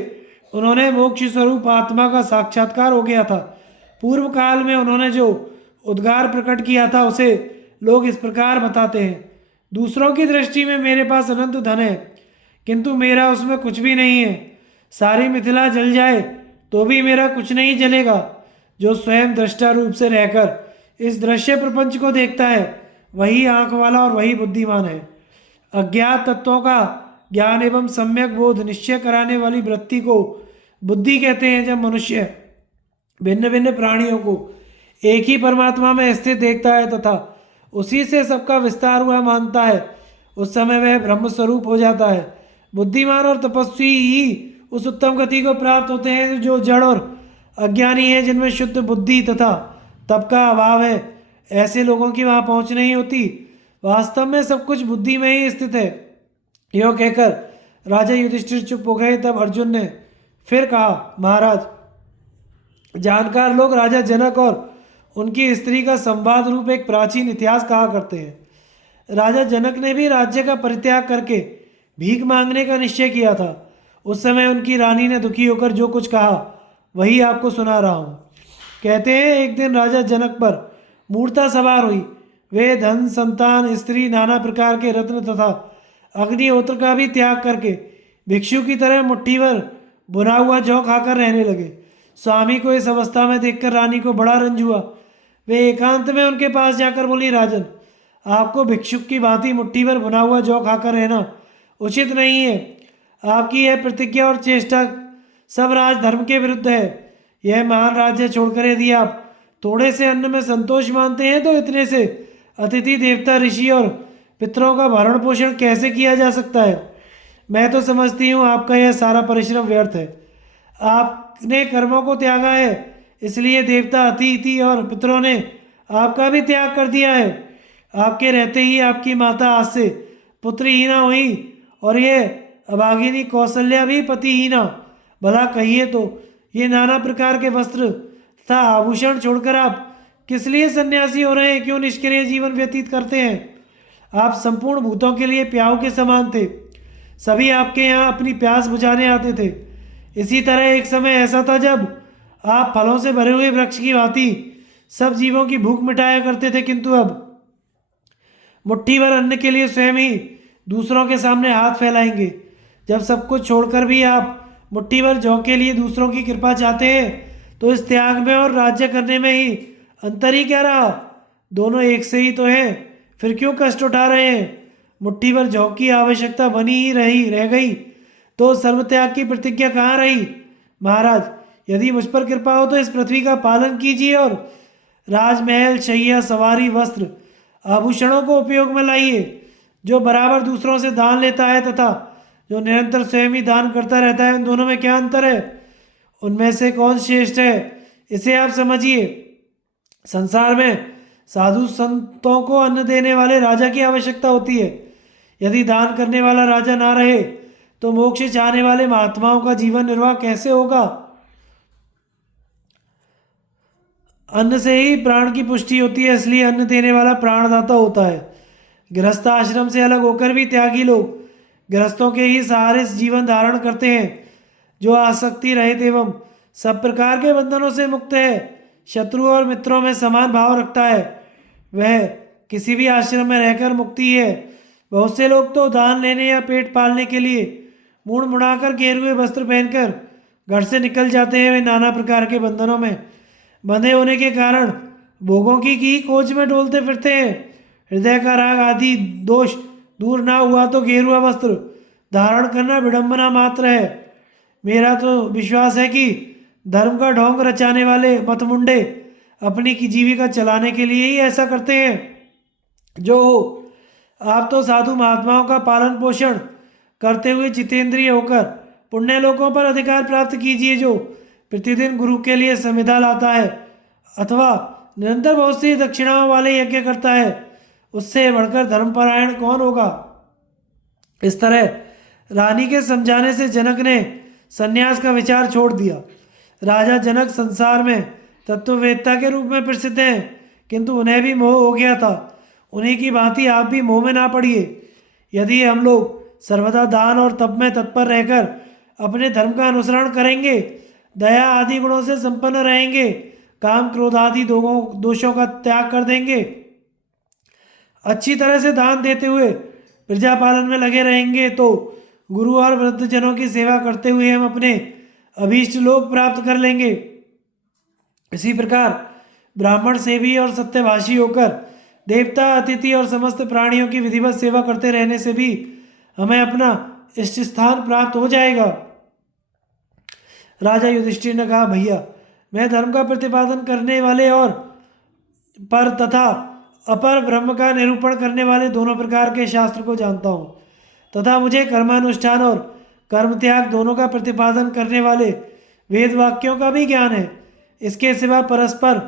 उन्होंने मोक्ष स्वरूप आत्मा का साक्षात्कार हो गया था। पूर्व काल में उन्होंने जो उद्गार प्रकट किया था, उसे लोग इस प्रकार बताते हैं। दूसरों की दृष्टि में मेरे पास अनंत धन है, किंतु मेरा उसमें कुछ भी नहीं है। सारी मिथिला जल जाए तो भी मेरा कुछ नहीं जलेगा। जो स्वयं दृष्टा रूप से रहकर इस दृश्य प्रपंच को देखता है, वही आंख वाला और वही बुद्धिमान है। अज्ञात तत्वों का ज्ञान एवं सम्यक बोध निश्चय कराने वाली वृत्ति को बुद्धि कहते हैं। जब मनुष्य भिन्न भिन्न प्राणियों को एक ही परमात्मा में स्थित देखता है तथा उसी से सबका विस्तार हुआ मानता है, उस समय वह ब्रह्म स्वरूप हो जाता है। बुद्धिमान और तपस्वी ही उस उत्तम गति को प्राप्त होते हैं जो जड़ और अज्ञानी है, जिनमें शुद्ध बुद्धि तथा तप का अभाव है। ऐसे लोगों की वहाँ पहुँच नहीं होती। वास्तव में सब कुछ बुद्धि में ही स्थित है। यह कहकर राजा युधिष्ठिर चुप हो गए। तब अर्जुन ने फिर कहा, महाराज, जानकार लोग राजा जनक और उनकी स्त्री का संवाद रूप एक प्राचीन इतिहास कहा करते हैं। राजा जनक ने भी राज्य का परित्याग करके भीख मांगने का निश्चय किया था। उस समय उनकी रानी ने दुखी होकर जो कुछ कहा वही आपको सुना रहा हूँ। कहते हैं, एक दिन राजा जनक पर मूर्ता सवार हुई। वे धन, संतान, स्त्री, नाना प्रकार के रत्न तथा अग्निहोत्र का भी त्याग करके भिक्षु की तरह मुट्ठी भर बुना हुआ जौ खाकर रहने लगे। स्वामी को इस अवस्था में देखकर रानी को बड़ा रंज हुआ। वे एकांत में उनके पास जाकर बोली, राजन, आपको भिक्षुक की भांति मुट्ठी भर बुना हुआ जौ खाकर रहना उचित नहीं है। आपकी यह प्रतिज्ञा और चेष्टा सब राजधर्म के विरुद्ध है। यह महान राज्य छोड़कर यदि आप थोड़े से अन्न में संतोष मानते हैं, तो इतने से अतिथि देवता, ऋषि और पितरों का भरण पोषण कैसे किया जा सकता है? मैं तो समझती हूँ आपका यह सारा परिश्रम व्यर्थ है। आपने कर्मों को त्यागा है, इसलिए देवता, अतिथि और पितरों ने आपका भी त्याग कर दिया है। आपके रहते ही आपकी माता आज से पुत्रहीना हुई और ये अभागिनी कौशल्या भी पतिहीना। भला कहिए तो ये नाना प्रकार के वस्त्र तथा आभूषण छोड़कर आप किस लिए सन्यासी हो रहे हैं? क्यों निष्क्रिय जीवन व्यतीत करते हैं? आप संपूर्ण भूतों के लिए प्याऊ के समान थे। सभी आपके यहाँ अपनी प्यास बुझाने आते थे। इसी तरह एक समय ऐसा था जब आप फलों से भरे हुए वृक्ष की भांति सब जीवों की भूख मिटाया करते थे, किंतु अब मुट्ठी भर अन्न के लिए स्वयं ही दूसरों के सामने हाथ फैलाएंगे। जब सब कुछ छोड़कर भी आप मुट्ठी भर जौ के लिए दूसरों की कृपा चाहते हैं, तो इस त्याग में और राज्य करने में ही अंतर ही क्या रहा? दोनों एक से ही तो हैं, फिर क्यों कष्ट उठा रहे हैं? मुट्ठी भर जौ की आवश्यकता बनी ही रह गई तो सर्वत्याग की प्रतिज्ञा कहाँ रही? महाराज, यदि मुझ पर कृपा हो तो इस पृथ्वी का पालन कीजिए और राजमहल, शैया, सवारी, वस्त्र, आभूषणों को उपयोग में लाइए। जो बराबर दूसरों से दान लेता है तथा जो निरंतर स्वयं ही दान करता रहता है, उन दोनों में क्या अंतर है? उनमें से कौन श्रेष्ठ है, इसे आप समझिए। संसार में साधु संतों को अन्न देने वाले राजा की आवश्यकता होती है। यदि दान करने वाला राजा ना रहे तो मोक्ष चाहने वाले महात्माओं का जीवन निर्वाह कैसे होगा? अन्न से ही प्राण की पुष्टि होती है, इसलिए अन्न देने वाला प्राणदाता होता है। गृहस्थ आश्रम से अलग होकर भी त्यागी लोग गृहस्थों के ही सहारे जीवन धारण करते हैं। जो आसक्ति रहित एवं सब प्रकार के बंधनों से मुक्त है, शत्रु और मित्रों में समान भाव रखता है, वह किसी भी आश्रम में रहकर मुक्ति है। बहुत से लोग तो दान लेने या पेट पालने के लिए मुड़ मुड़ाकर गेरुए वस्त्र पहनकर घर से निकल जाते हैं। वे नाना प्रकार के बंधनों में बंधे होने के कारण भोगों की खोज में डोलते फिरते हैं। हृदय का राग आदि दोष दूर ना हुआ तो गेरुआ वस्त्र धारण करना विडंबना मात्र है। मेरा तो विश्वास है कि धर्म का ढोंग रचाने वाले मतमुंडे अपनी की जीविका चलाने के लिए ही ऐसा करते हैं। जो हो, आप तो साधु महात्माओं का पालन पोषण करते हुए जितेंद्रिय होकर पुण्य लोकों पर अधिकार प्राप्त कीजिए। जो प्रतिदिन गुरु के लिए संविदा लाता है अथवा निरंतर बहुत सी दक्षिणाओं वाले यज्ञ करता है, उससे बढ़कर धर्मपरायण कौन होगा? इस तरह रानी के समझाने से जनक ने संन्यास का विचार छोड़ दिया। राजा जनक संसार में तत्ववेत्ता के रूप में प्रसिद्ध हैं, किंतु उन्हें भी मोह हो गया था। उन्हीं की भांति आप भी मोह में ना पड़िए। यदि हम लोग सर्वदा दान और तप में तत्पर रहकर अपने धर्म का अनुसरण करेंगे, दया आदि गुणों से संपन्न रहेंगे, काम क्रोध आदि दोषों का त्याग कर देंगे, अच्छी तरह से दान देते हुए प्रजा पालन में लगे रहेंगे, तो गुरु और वृद्धजनों की सेवा करते हुए हम अपने अभीष्ट लोक प्राप्त कर लेंगे। इसी प्रकार ब्राह्मण सेवी और सत्यभाषी होकर देवता, अतिथि और समस्त प्राणियों की विधिवत सेवा करते रहने से भी हमें अपना इष्ट स्थान प्राप्त हो जाएगा। राजा युधिष्ठिर ने कहा, भैया, मैं धर्म का प्रतिपादन करने वाले और पर तथा अपर ब्रह्म का निरूपण करने वाले दोनों प्रकार के शास्त्र को जानता हूँ, तथा मुझे कर्मानुष्ठान और कर्म त्याग दोनों का प्रतिपादन करने वाले वेद वाक्यों का भी ज्ञान है। इसके सिवा परस्पर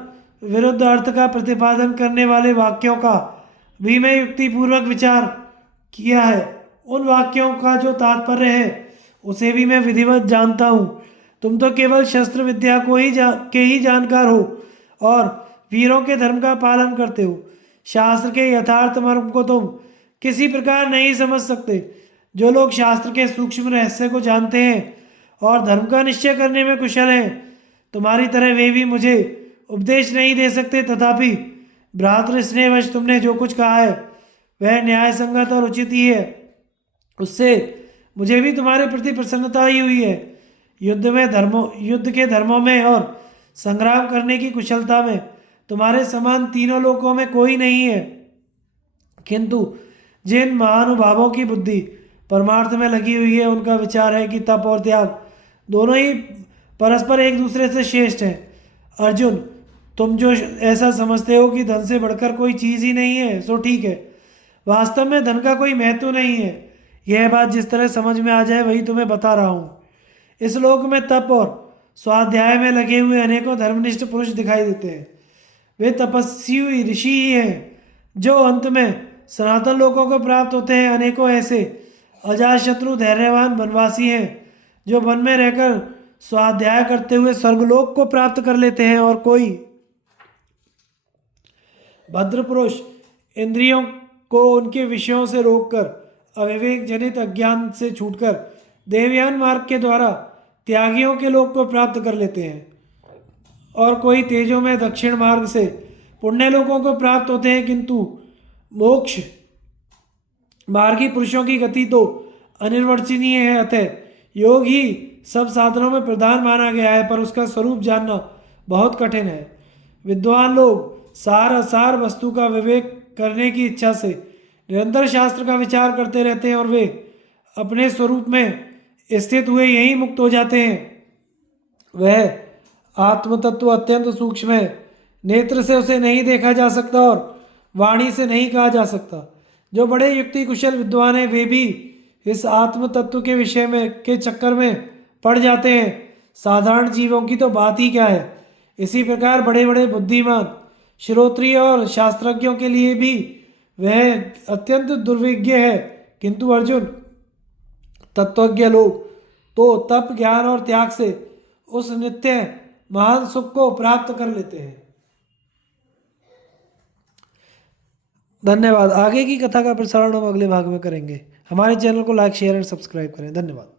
विरुद्ध अर्थ का प्रतिपादन करने वाले वाक्यों का भी मैं युक्तिपूर्वक विचार किया है। उन वाक्यों का जो तात्पर्य है उसे भी मैं विधिवत जानता हूँ। तुम तो केवल शस्त्र विद्या को ही जानकार हो और वीरों के धर्म का पालन करते हो। शास्त्र के यथार्थ मर्म को तुम किसी प्रकार नहीं समझ सकते। जो लोग शास्त्र के सूक्ष्म रहस्य को जानते हैं और धर्म का निश्चय करने में कुशल हैं, तुम्हारी तरह वे भी मुझे उपदेश नहीं दे सकते। तथापि भ्रातृ स्नेहवश तुमने जो कुछ कहा है वह न्याय संगत और उचित ही है। उससे मुझे भी तुम्हारे प्रति प्रसन्नता ही हुई है। युद्ध के धर्मों में और संग्राम करने की कुशलता में तुम्हारे समान तीनों लोकों में कोई नहीं है। किंतु जिन महानुभावों की बुद्धि परमार्थ में लगी हुई है, उनका विचार है कि तप और त्याग दोनों ही परस्पर एक दूसरे से श्रेष्ठ हैं। अर्जुन, तुम जो ऐसा समझते हो कि धन से बढ़कर कोई चीज़ ही नहीं है, सो ठीक है। वास्तव में धन का कोई महत्व नहीं है। यह बात जिस तरह समझ में आ जाए वही तुम्हें बता रहा हूँ। इस लोक में तप और स्वाध्याय में लगे हुए अनेकों धर्मनिष्ठ पुरुष दिखाई देते हैं। वे तपस्वी ऋषि ही हैं जो अंत में सनातन लोकों को प्राप्त होते हैं। अनेकों ऐसे अजातशत्रु धैर्यवान वनवासी हैं जो वन में रहकर स्वाध्याय करते हुए स्वर्गलोक को प्राप्त कर लेते हैं। और कोई भद्र पुरुष इंद्रियों को उनके विषयों से रोककर अविवेक जनित अज्ञान से छूटकर देवयान मार्ग के द्वारा त्यागियों के लोक को प्राप्त कर लेते हैं। और कोई तेजों में दक्षिण मार्ग से पुण्य लोकों को प्राप्त होते हैं। किंतु मोक्ष मार्गी पुरुषों की गति तो अनिर्वचनीय है। अतः योग ही सब साधनों में प्रधान माना गया है, पर उसका स्वरूप जानना बहुत कठिन है। विद्वान लोग सार असार वस्तु का विवेक करने की इच्छा से निरंतर शास्त्र का विचार करते रहते हैं और वे अपने स्वरूप में स्थित हुए यही मुक्त हो जाते हैं। वह आत्मतत्व अत्यंत सूक्ष्म है, नेत्र से उसे नहीं देखा जा सकता और वाणी से नहीं कहा जा सकता। जो बड़े युक्ति कुशल विद्वान हैं वे भी इस आत्म तत्व के विषय में के चक्कर में पड़ जाते हैं। साधारण जीवों की तो बात ही क्या है। इसी प्रकार बड़े बड़े बुद्धिमान श्रोत्रिय और शास्त्रज्ञों के लिए भी वह अत्यंत दुर्विज्ञ है, किंतु अर्जुन, तत्वज्ञ लोग तो तप, ज्ञान और त्याग से उस नित्य महान सुख को प्राप्त कर लेते हैं। धन्यवाद। आगे की कथा का प्रसारण हम अगले भाग में करेंगे। हमारे चैनल को लाइक, शेयर एंड सब्सक्राइब करें। धन्यवाद।